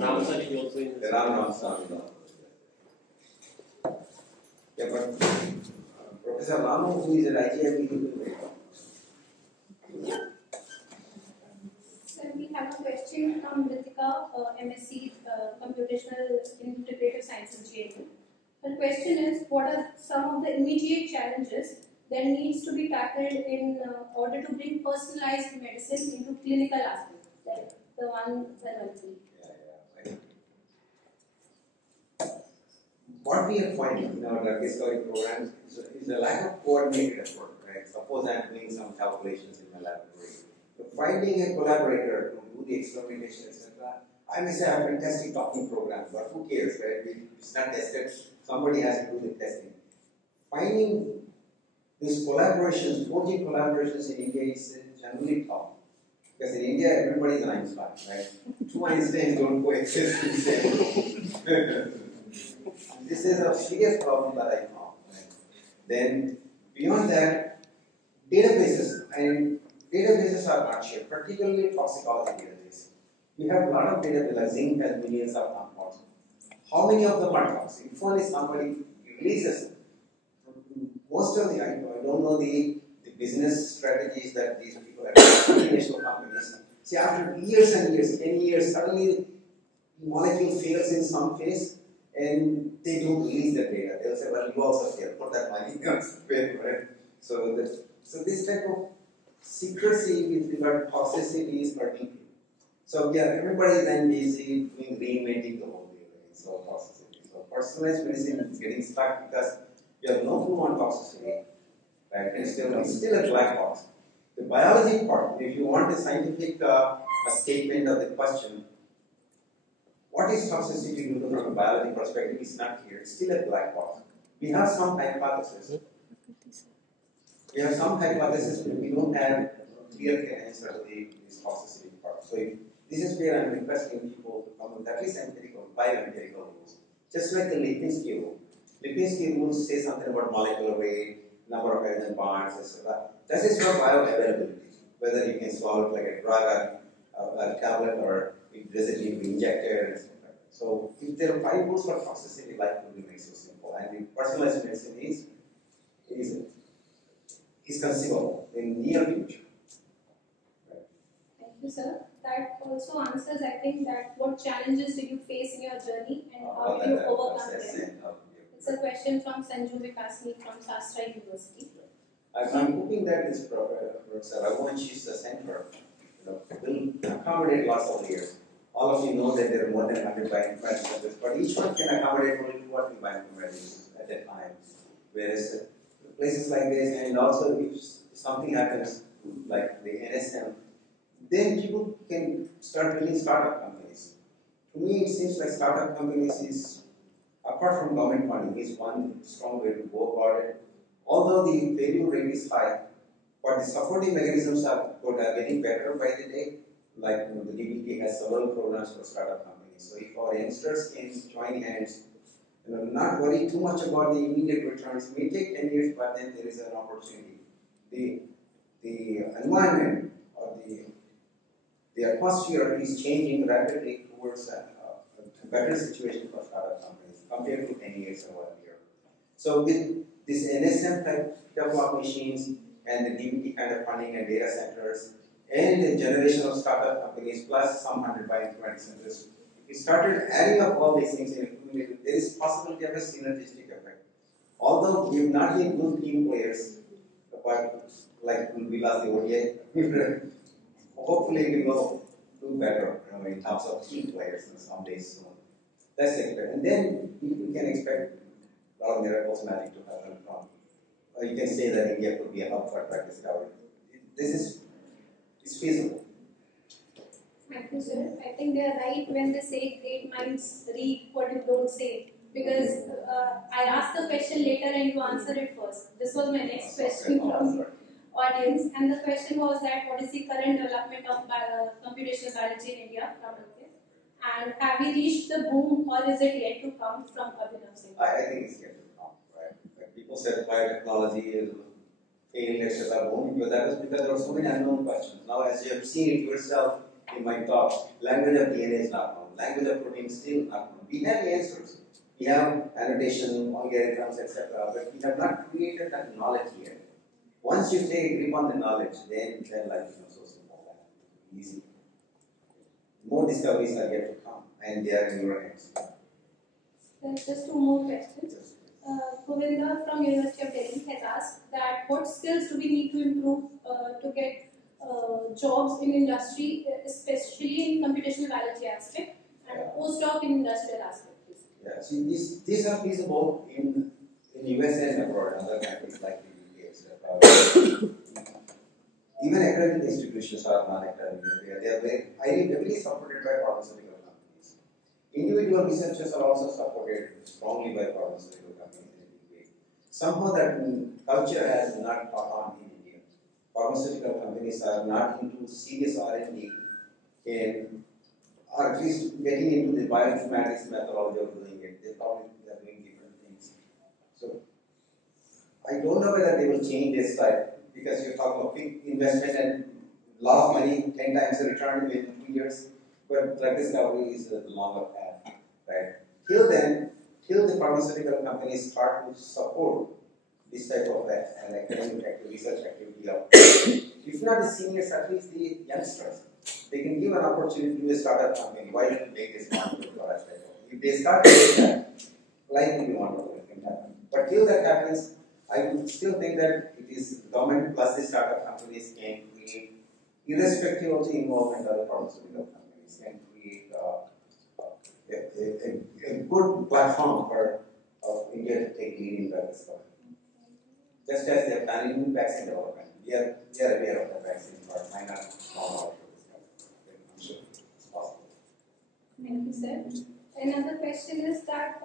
Ram sir is also in the Ram sir is also. Yeah, but Professor Ramu, who is at IIT-Delhi, So we have a question from Ritika, MSc Computational Integrative Sciences, Jayaram. The question is, what are some of the immediate challenges there needs to be tackled in order to bring personalized medicine into clinical aspects, like the one penalty. What we are finding in our drug discovery programs is a lack of coordinated effort, right? Suppose I am doing some calculations in my laboratory. So finding a collaborator to do the experimentation, etc. I may say I have a fantastic talking program, but who cares, right? It's not tested. Somebody has to do the testing. Finding these collaborations, 4G collaborations in India is generally tough. Because in India, everybody is an Einstein, right? Two Einsteins don't coexist in the same room. This is a serious problem that I found. Right? Then, beyond that, databases are not shared, particularly toxicology databases. We have a lot of databases, like zinc has millions of compounds. How many of them are toxic? If only somebody releases them. Most of the, I don't know the business strategies that these people have, multinational companies. See, after years and years, 10 years, suddenly the molecule fails in some phase and they don't release the data. They'll say, well, you also failed, put that money on paper, right? So this type of secrecy with regard to toxicity is hurting people. So yeah, everybody is then busy reinventing the whole thing, right? So toxicity. So personalized medicine is getting stuck because you have no clue on toxicity, right? It's still a black box. The biology part, if you want a scientific a statement of the question, what is toxicity from a biology perspective is not clear. It's still a black box. We have some hypotheses. But we don't have a clear answer to this toxicity part. So this is where I'm requesting people to come with at least empirical, bioempirical rules. Just like the Lipinski rule. Lipinski rules say something about molecular weight, number of hydrogen bonds, etc. That is for bioavailability. Whether you can swallow it like a drug, a tablet, or does it need to be injected, etc. So if there are 5 rules for toxicity, life will be made so simple. And the personalized medicine is conceivable in near future. Right. Thank you, sir. That also answers, I think, that what challenges did you face in your journey and how did you overcome them? It's a question from Sanju Vikasni from Shastra University. I'm hoping that this Professor Raghuvansh's center will accommodate lots of layers. All of you know that there are more than 100 bioinformaticians, but each one can accommodate only 2 or 3 bioinformaticians at a time. Whereas places like this, and also if something happens like the NSM, then people can start building startup companies. To me, it seems like startup companies is, apart from government funding, is one strong way to go about it. Although the failure rate is high, but the supporting mechanisms are getting better by the day. Like the DBT has several programs for startup companies. So if our youngsters can join hands, not worry too much about the immediate returns. It may take 10 years, but then there is an opportunity. The environment or the atmosphere is changing rapidly towards a better situation for startup companies compared to 10 years or 1 year. So with this NSM type of machines and the DBT kind of funding and data centers and the generation of startup companies plus some 100 bioinformatics centers, we started adding up all these things, there is possibility of a synergistic effect. Although we have not yet good team players, but like we lost the ODI, hopefully we will do better in terms of team players in some days soon. That's the expect. And then we can expect a lot of miracles magic to happen from. You can say that India could be a hub for drug discovery. This is feasible. Thank you, sir. I think they are right when they say great minds read what you don't say. Because I asked the question later and you answered it first. This was my next question from the audience. And the question was that what is the current development of computational biology in India? And have we reached the boom or is it yet to come from Abhinav Singh? I think it's yet to come, right? Like people said biotechnology is failed, etc. boom, but that is because there are so many unknown questions. Now, as you have seen it yourself in my talk, language of DNA is not known, language of protein is still not known. We have the answers. We have annotation, algorithms, etc. But we have not created that knowledge yet. Once you take a grip on the knowledge, then life becomes so simple and easy. More discoveries are yet to come, and they are in your hands. There's just 2 more questions. Govinda from University of Delhi has asked that what skills do we need to improve to get jobs in industry, especially in computational biology aspect and postdoc in industrial aspect. Yeah, see, these are feasible in US and abroad, other countries like the UK. Even academic institutions are non-academic. They are very heavily supported by pharmaceutical companies. Individual researchers are also supported strongly by pharmaceutical companies in India. Somehow that culture has not caught on in India. Pharmaceutical companies are not into serious R&D or at least getting into the bioinformatics methodology of doing it. They probably are doing different things. So I don't know whether they will change their style, because you're talking about big investment and lot of money, 10 times the return within 2 years. But drug discovery is a longer path, right? Till then, till the pharmaceutical companies start to support this type of an academic research activity, if not the seniors, at least the youngsters, they can give an opportunity to a startup company. Why don't you make this market for us? If they start doing that, likely we want to happen. But till that happens, I would still think that it is government plus the startup companies can create, irrespective of the involvement of the pharmaceutical companies, can create a good platform for India to take lead in drug discovery. Just as they are planning in vaccine development, we are aware of the vaccine part. Why not small molecule discovery? I'm sure it's possible. Thank you, sir. Another question is that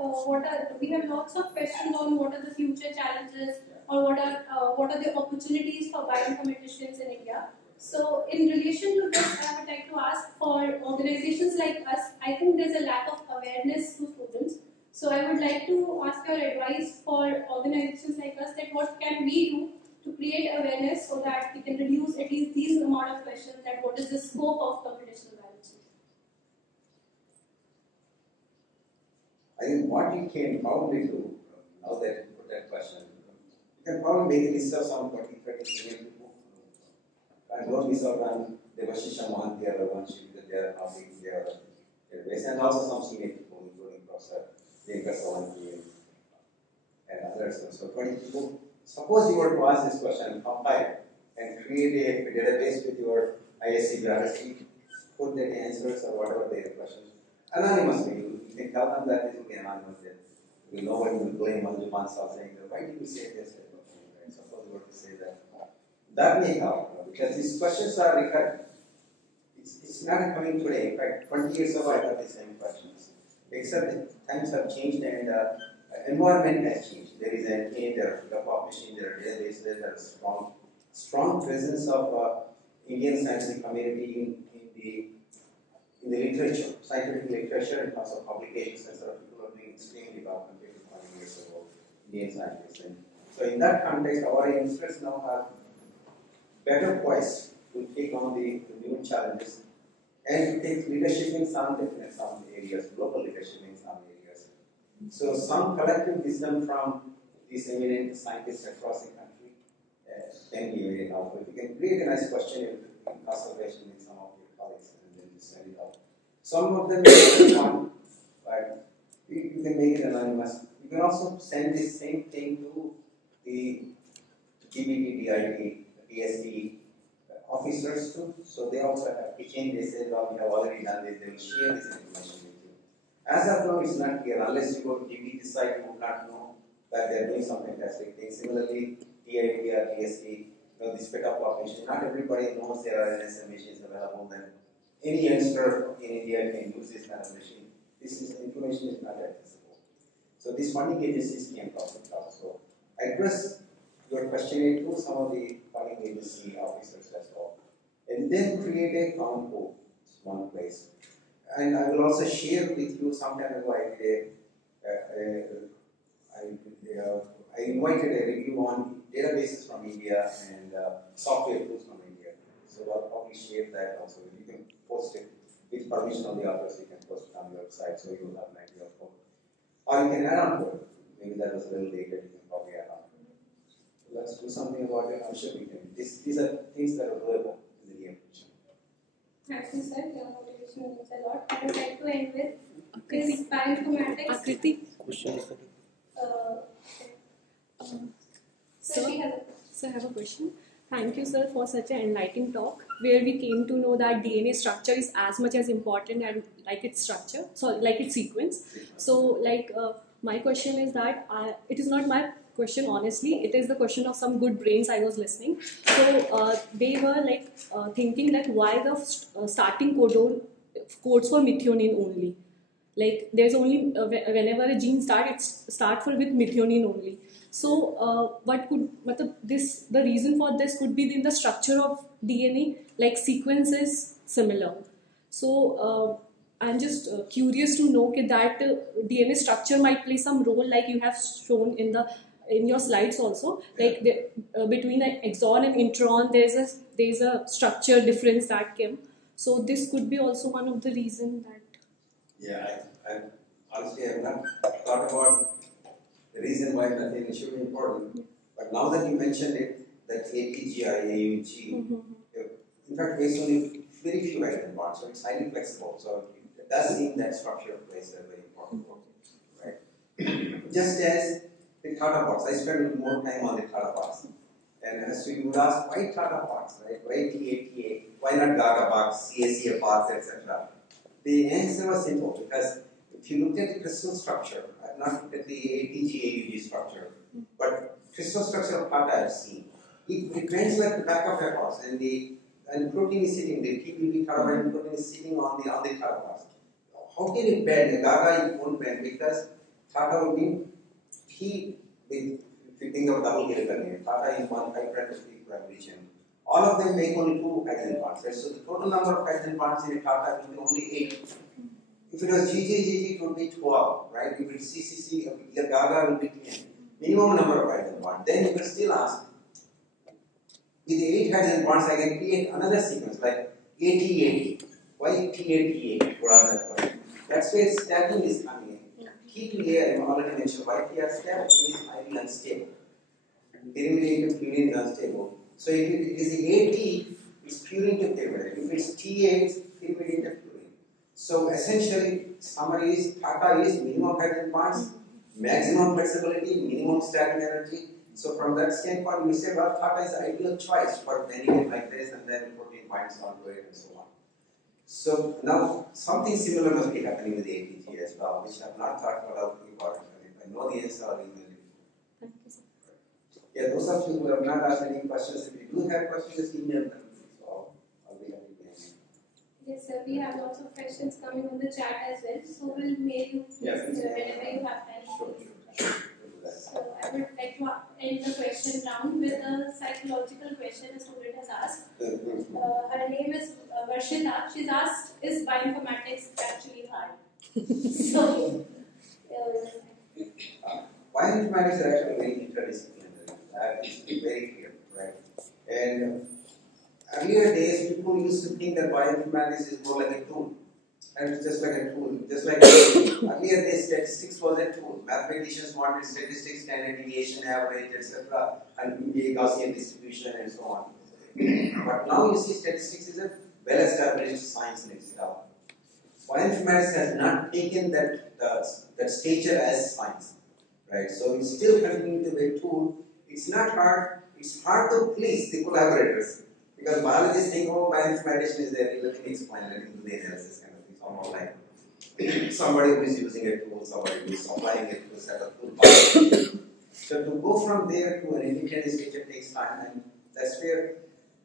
we have lots of questions on what are the future challenges or what are the opportunities for bioinformaticians in India. So in relation to this, I would like to ask, for organizations like us, I think there's a lack of awareness to students. So I would like to ask your advice for organizations like us, that what can we do to create awareness so that we can reduce at least these amount of questions, that what is the scope of computational biology? I think what you can probably do, now that you put that question, you can probably make a list of some 20, 30 people. And don't miss out on Devashisha Mohanty or Vanshi, because they are not being their base, and also some senior people, including Professor Jayaram and others. So 20 people. Suppose you were to ask this question, compile and create a database with your ISCB RSG, put their answers or whatever their questions anonymously. You can tell them that it will be anonymous. Nobody will blame Manju Mansal saying that, why did you say this? Suppose you were to say that. That may help, because these questions are recurring. It's not coming today. In fact, 20 years ago I got the same questions. Except the times have changed and environment has changed. There is an there are publishing, there are databases, there is strong presence of Indian scientific community in the literature, scientific literature, in terms of publications, and people are doing extremely well compared to 20 years ago, Indian scientists. And so in that context, our youngsters now have better poised to take on the new challenges and to take leadership in some areas, global leadership in some areas. So some collective wisdom from these eminent scientists across the country can be very helpful. If you can create a nice question in consultation with some of your colleagues and then just send it out. Some of them may not want, but you can make it anonymous. You can also send this same thing to the GBT, DIT, PSD officers too. So they also have to change. They say, well, we have already done this. They will share this information with you. As of now, it's not clear. Unless you go to GBT site, you would not know that they are doing some fantastic things. Similarly, DIT or PSD, this backup population. Not everybody knows there are NSM machines available. Then any youngster in India can use this kind of machine. Information is not accessible. So these funding agencies can profit out. So I address your questionnaire to some of the funding agency officers as well. And then create a common pool, one place. And I will also share with you, some time ago I invited a review on databases from India and software tools from India. So I'll probably share that also. You can post it with permission of the authors, you can post it on your website so you will have an idea of what. Or you can add on to it. Maybe that was a little dated, you can probably add on. Let's do something about it. I'm sure we can. These are things that are doable in the near future. Thank you, sir. Your motivation means a lot. I would like to end with this bioinformatics. So I have a question. Thank you, sir, for such an enlightening talk where we came to know that DNA structure is as much as important and like its structure, so like its sequence. So my question is that it is not my question honestly, it is the question of some good brains I was listening. So they were thinking that why the starting codon codes for methionine only. Like there's only whenever a gene starts, it starts with methionine only. So what could the reason for this could be in the structure of DNA, like sequence is similar. So I'm just curious to know that DNA structure might play some role, like you have shown in your slides also. Like between an exon and intron, there's a structure difference that came. So this could be also one of the reasons that. Yeah, I honestly have not thought about the reason why methane should be important. But now that you mentioned it, that ATG or AUG, in fact, based on very few hydrogen bonds, so it's highly flexible. So it does seem that structure plays a very important role, right? Just as the Tata box, I spent more time on the Tata box. And as you would ask, why Tata box, right? Why TATA? Why not Gaga box, CACA box, etc.? The answer was simple, because if you look at the crystal structure, I've not looked at the ATG-AUG structure, but crystal structure of Tata I've seen. It bends like the back of your house, and the protein is sitting, the TPP carbon protein is sitting on the Tata box. How can it bend? The Gaga it won't bend, because Tata will be if you think of double helical name, Tata is 1 5' to 3' region. All of them make only 2 hydrogen bonds, right? So the total number of hydrogen bonds in a Tata will be only 8. If it was GGGG, it would be 12, right? If it's CCC, the Gaga will be 10. Minimum number of hydrogen bonds. Then you can still ask, with the 8 hydrogen bonds, I can create another sequence like AT-AT. Why TATA? What are that question? That's where stacking is coming in. Key to here, I already mentioned, why TR stack is highly unstable. Pyrimidine to purine is unstable. So if it is AT, it's purine to pyrimidine. If it's TA, it's pyrimidine to purine. So essentially, summary is Tata is minimum hydrogen bonds, maximum flexibility, minimum stacking energy. So from that standpoint, we say, well, Tata is the ideal choice for blending it like this, and then protein binds onto it and so on. So now something similar must be happening with the ATG as well, which I have not thought about before. I know the answer, I'll email you. Thank you, sir. Yeah, those of you who have not asked any questions, if you do have questions, just email them. So I'll be happy to answer. Yes, sir. We have lots of questions coming on the chat as well. So we'll mail you whenever you have time. Sure. So I would like to end the question round with a psychological question a student has asked. Her name is Varshita. She's asked, is bioinformatics actually hard? So, bioinformatics is actually very interdisciplinary. That is very clear, right? And earlier days, people used to think that bioinformatics is more like a tool. And it's just like a tool. Just like earlier days, statistics was a tool. Mathematicians wanted statistics, standard deviation, average, etc., and Gaussian distribution, and so on. But now you see statistics is a well-established science in itself. Bioinformatics has not taken that stature as science, right? So it's still continuing to be a tool. It's not hard. It's hard to please the collaborators, because biologists think, oh, bioinformatician is there, let me explain, let me do the analysis kind of thing. Somehow like somebody who is using a tool, somebody who is applying it to a set of tools. So to go from there to an independent stature takes time, and that's where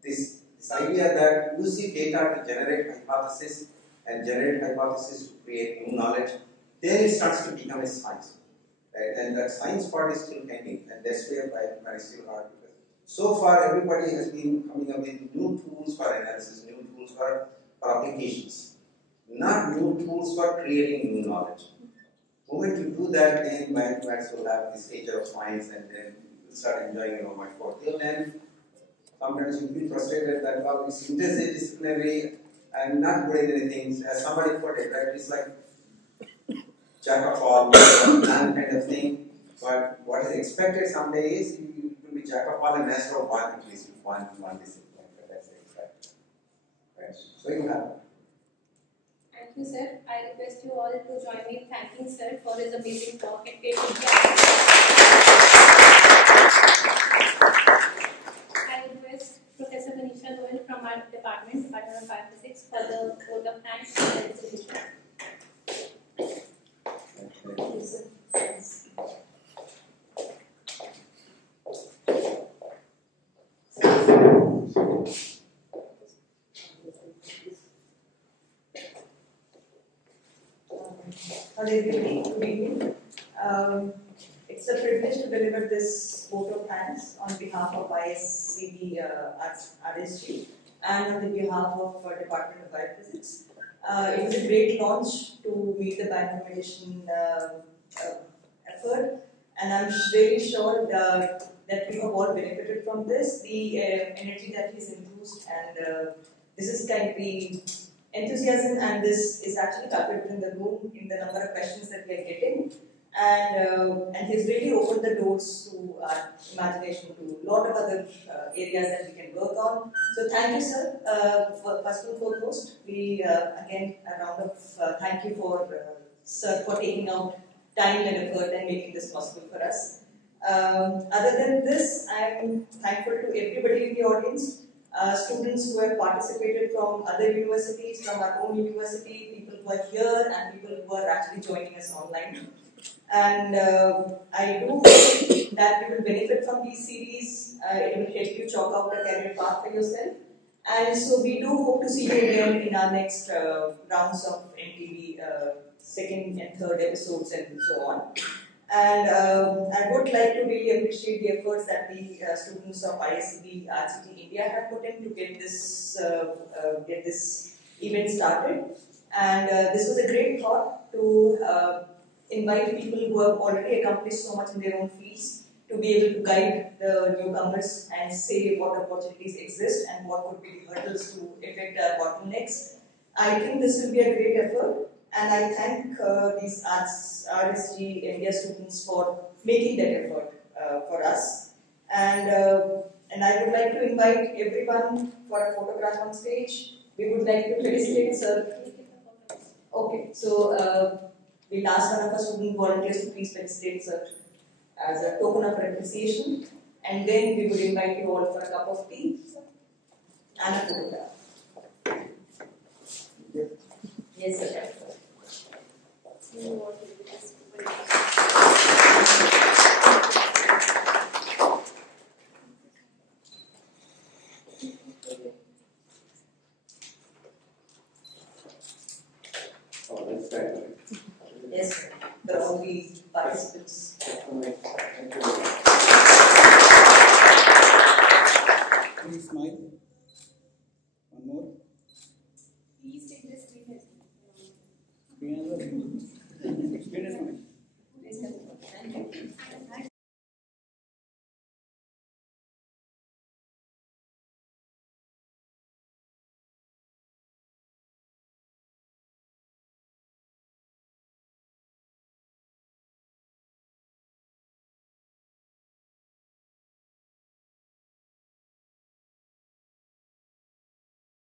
this idea that you see data to generate hypothesis and generate hypothesis to create new knowledge, then it starts to become a science. Right? And that science part is still pending, and that's where bioinformatics is still hard. So far, everybody has been coming up with new tools for analysis, new tools for applications, not new tools for creating new knowledge. The moment you do that, then bioinformatics will have the stature of science, and then you'll start enjoying it much more. Till then, sometimes you feel frustrated that, well, it's interdisciplinary, I'm not good at anything. As somebody put it, right? It's like jack of all, none kind of thing. But what is expected someday is you will be jack of all and master of one, at least one discipline. That's the expected. Right? So you have. thank you, sir. I request you all to join me in thanking sir for his amazing talk and vote of thanks for the exhibition. Good evening. It's a privilege to deliver this vote of thanks on behalf of ISCB RSG and on the behalf of Department of Biophysics. It was a great launch to meet the Bioinformatician effort, and I'm really sure that we have all benefited from this. The energy that he's infused, and this is kind of the enthusiasm, and this is actually targeted in the room in the number of questions that we are getting, and he's really opened the doors to our imagination to a lot of other areas that we can work on. So thank you, sir. First and foremost, we again a round of thank you for sir for taking out time and effort and making this possible for us. Other than this, I'm thankful to everybody in the audience. Students who have participated from other universities, from our own university, people who are here and people who are actually joining us online. And I do hope that you will benefit from these series. It will help you chalk out a career path for yourself. And so we do hope to see you again in our next rounds of MTB, second and third episodes and so on. And I would like to really appreciate the efforts that the students of ISCB RSG-India have put in to get this event started. And this was a great thought to invite people who have already accomplished so much in their own fields to be able to guide the newcomers and say what opportunities exist and what could be the hurdles to effect our bottlenecks. I think this will be a great effort. And I thank these RSG-India students for making that effort for us. And I would like to invite everyone for a photograph on stage. We would like to felicitate sir. Okay, so we'll ask one of our student volunteers to please felicitate sir as a token of appreciation. And then we would invite you all for a cup of tea and a photograph. Yes, sir. You want to do this?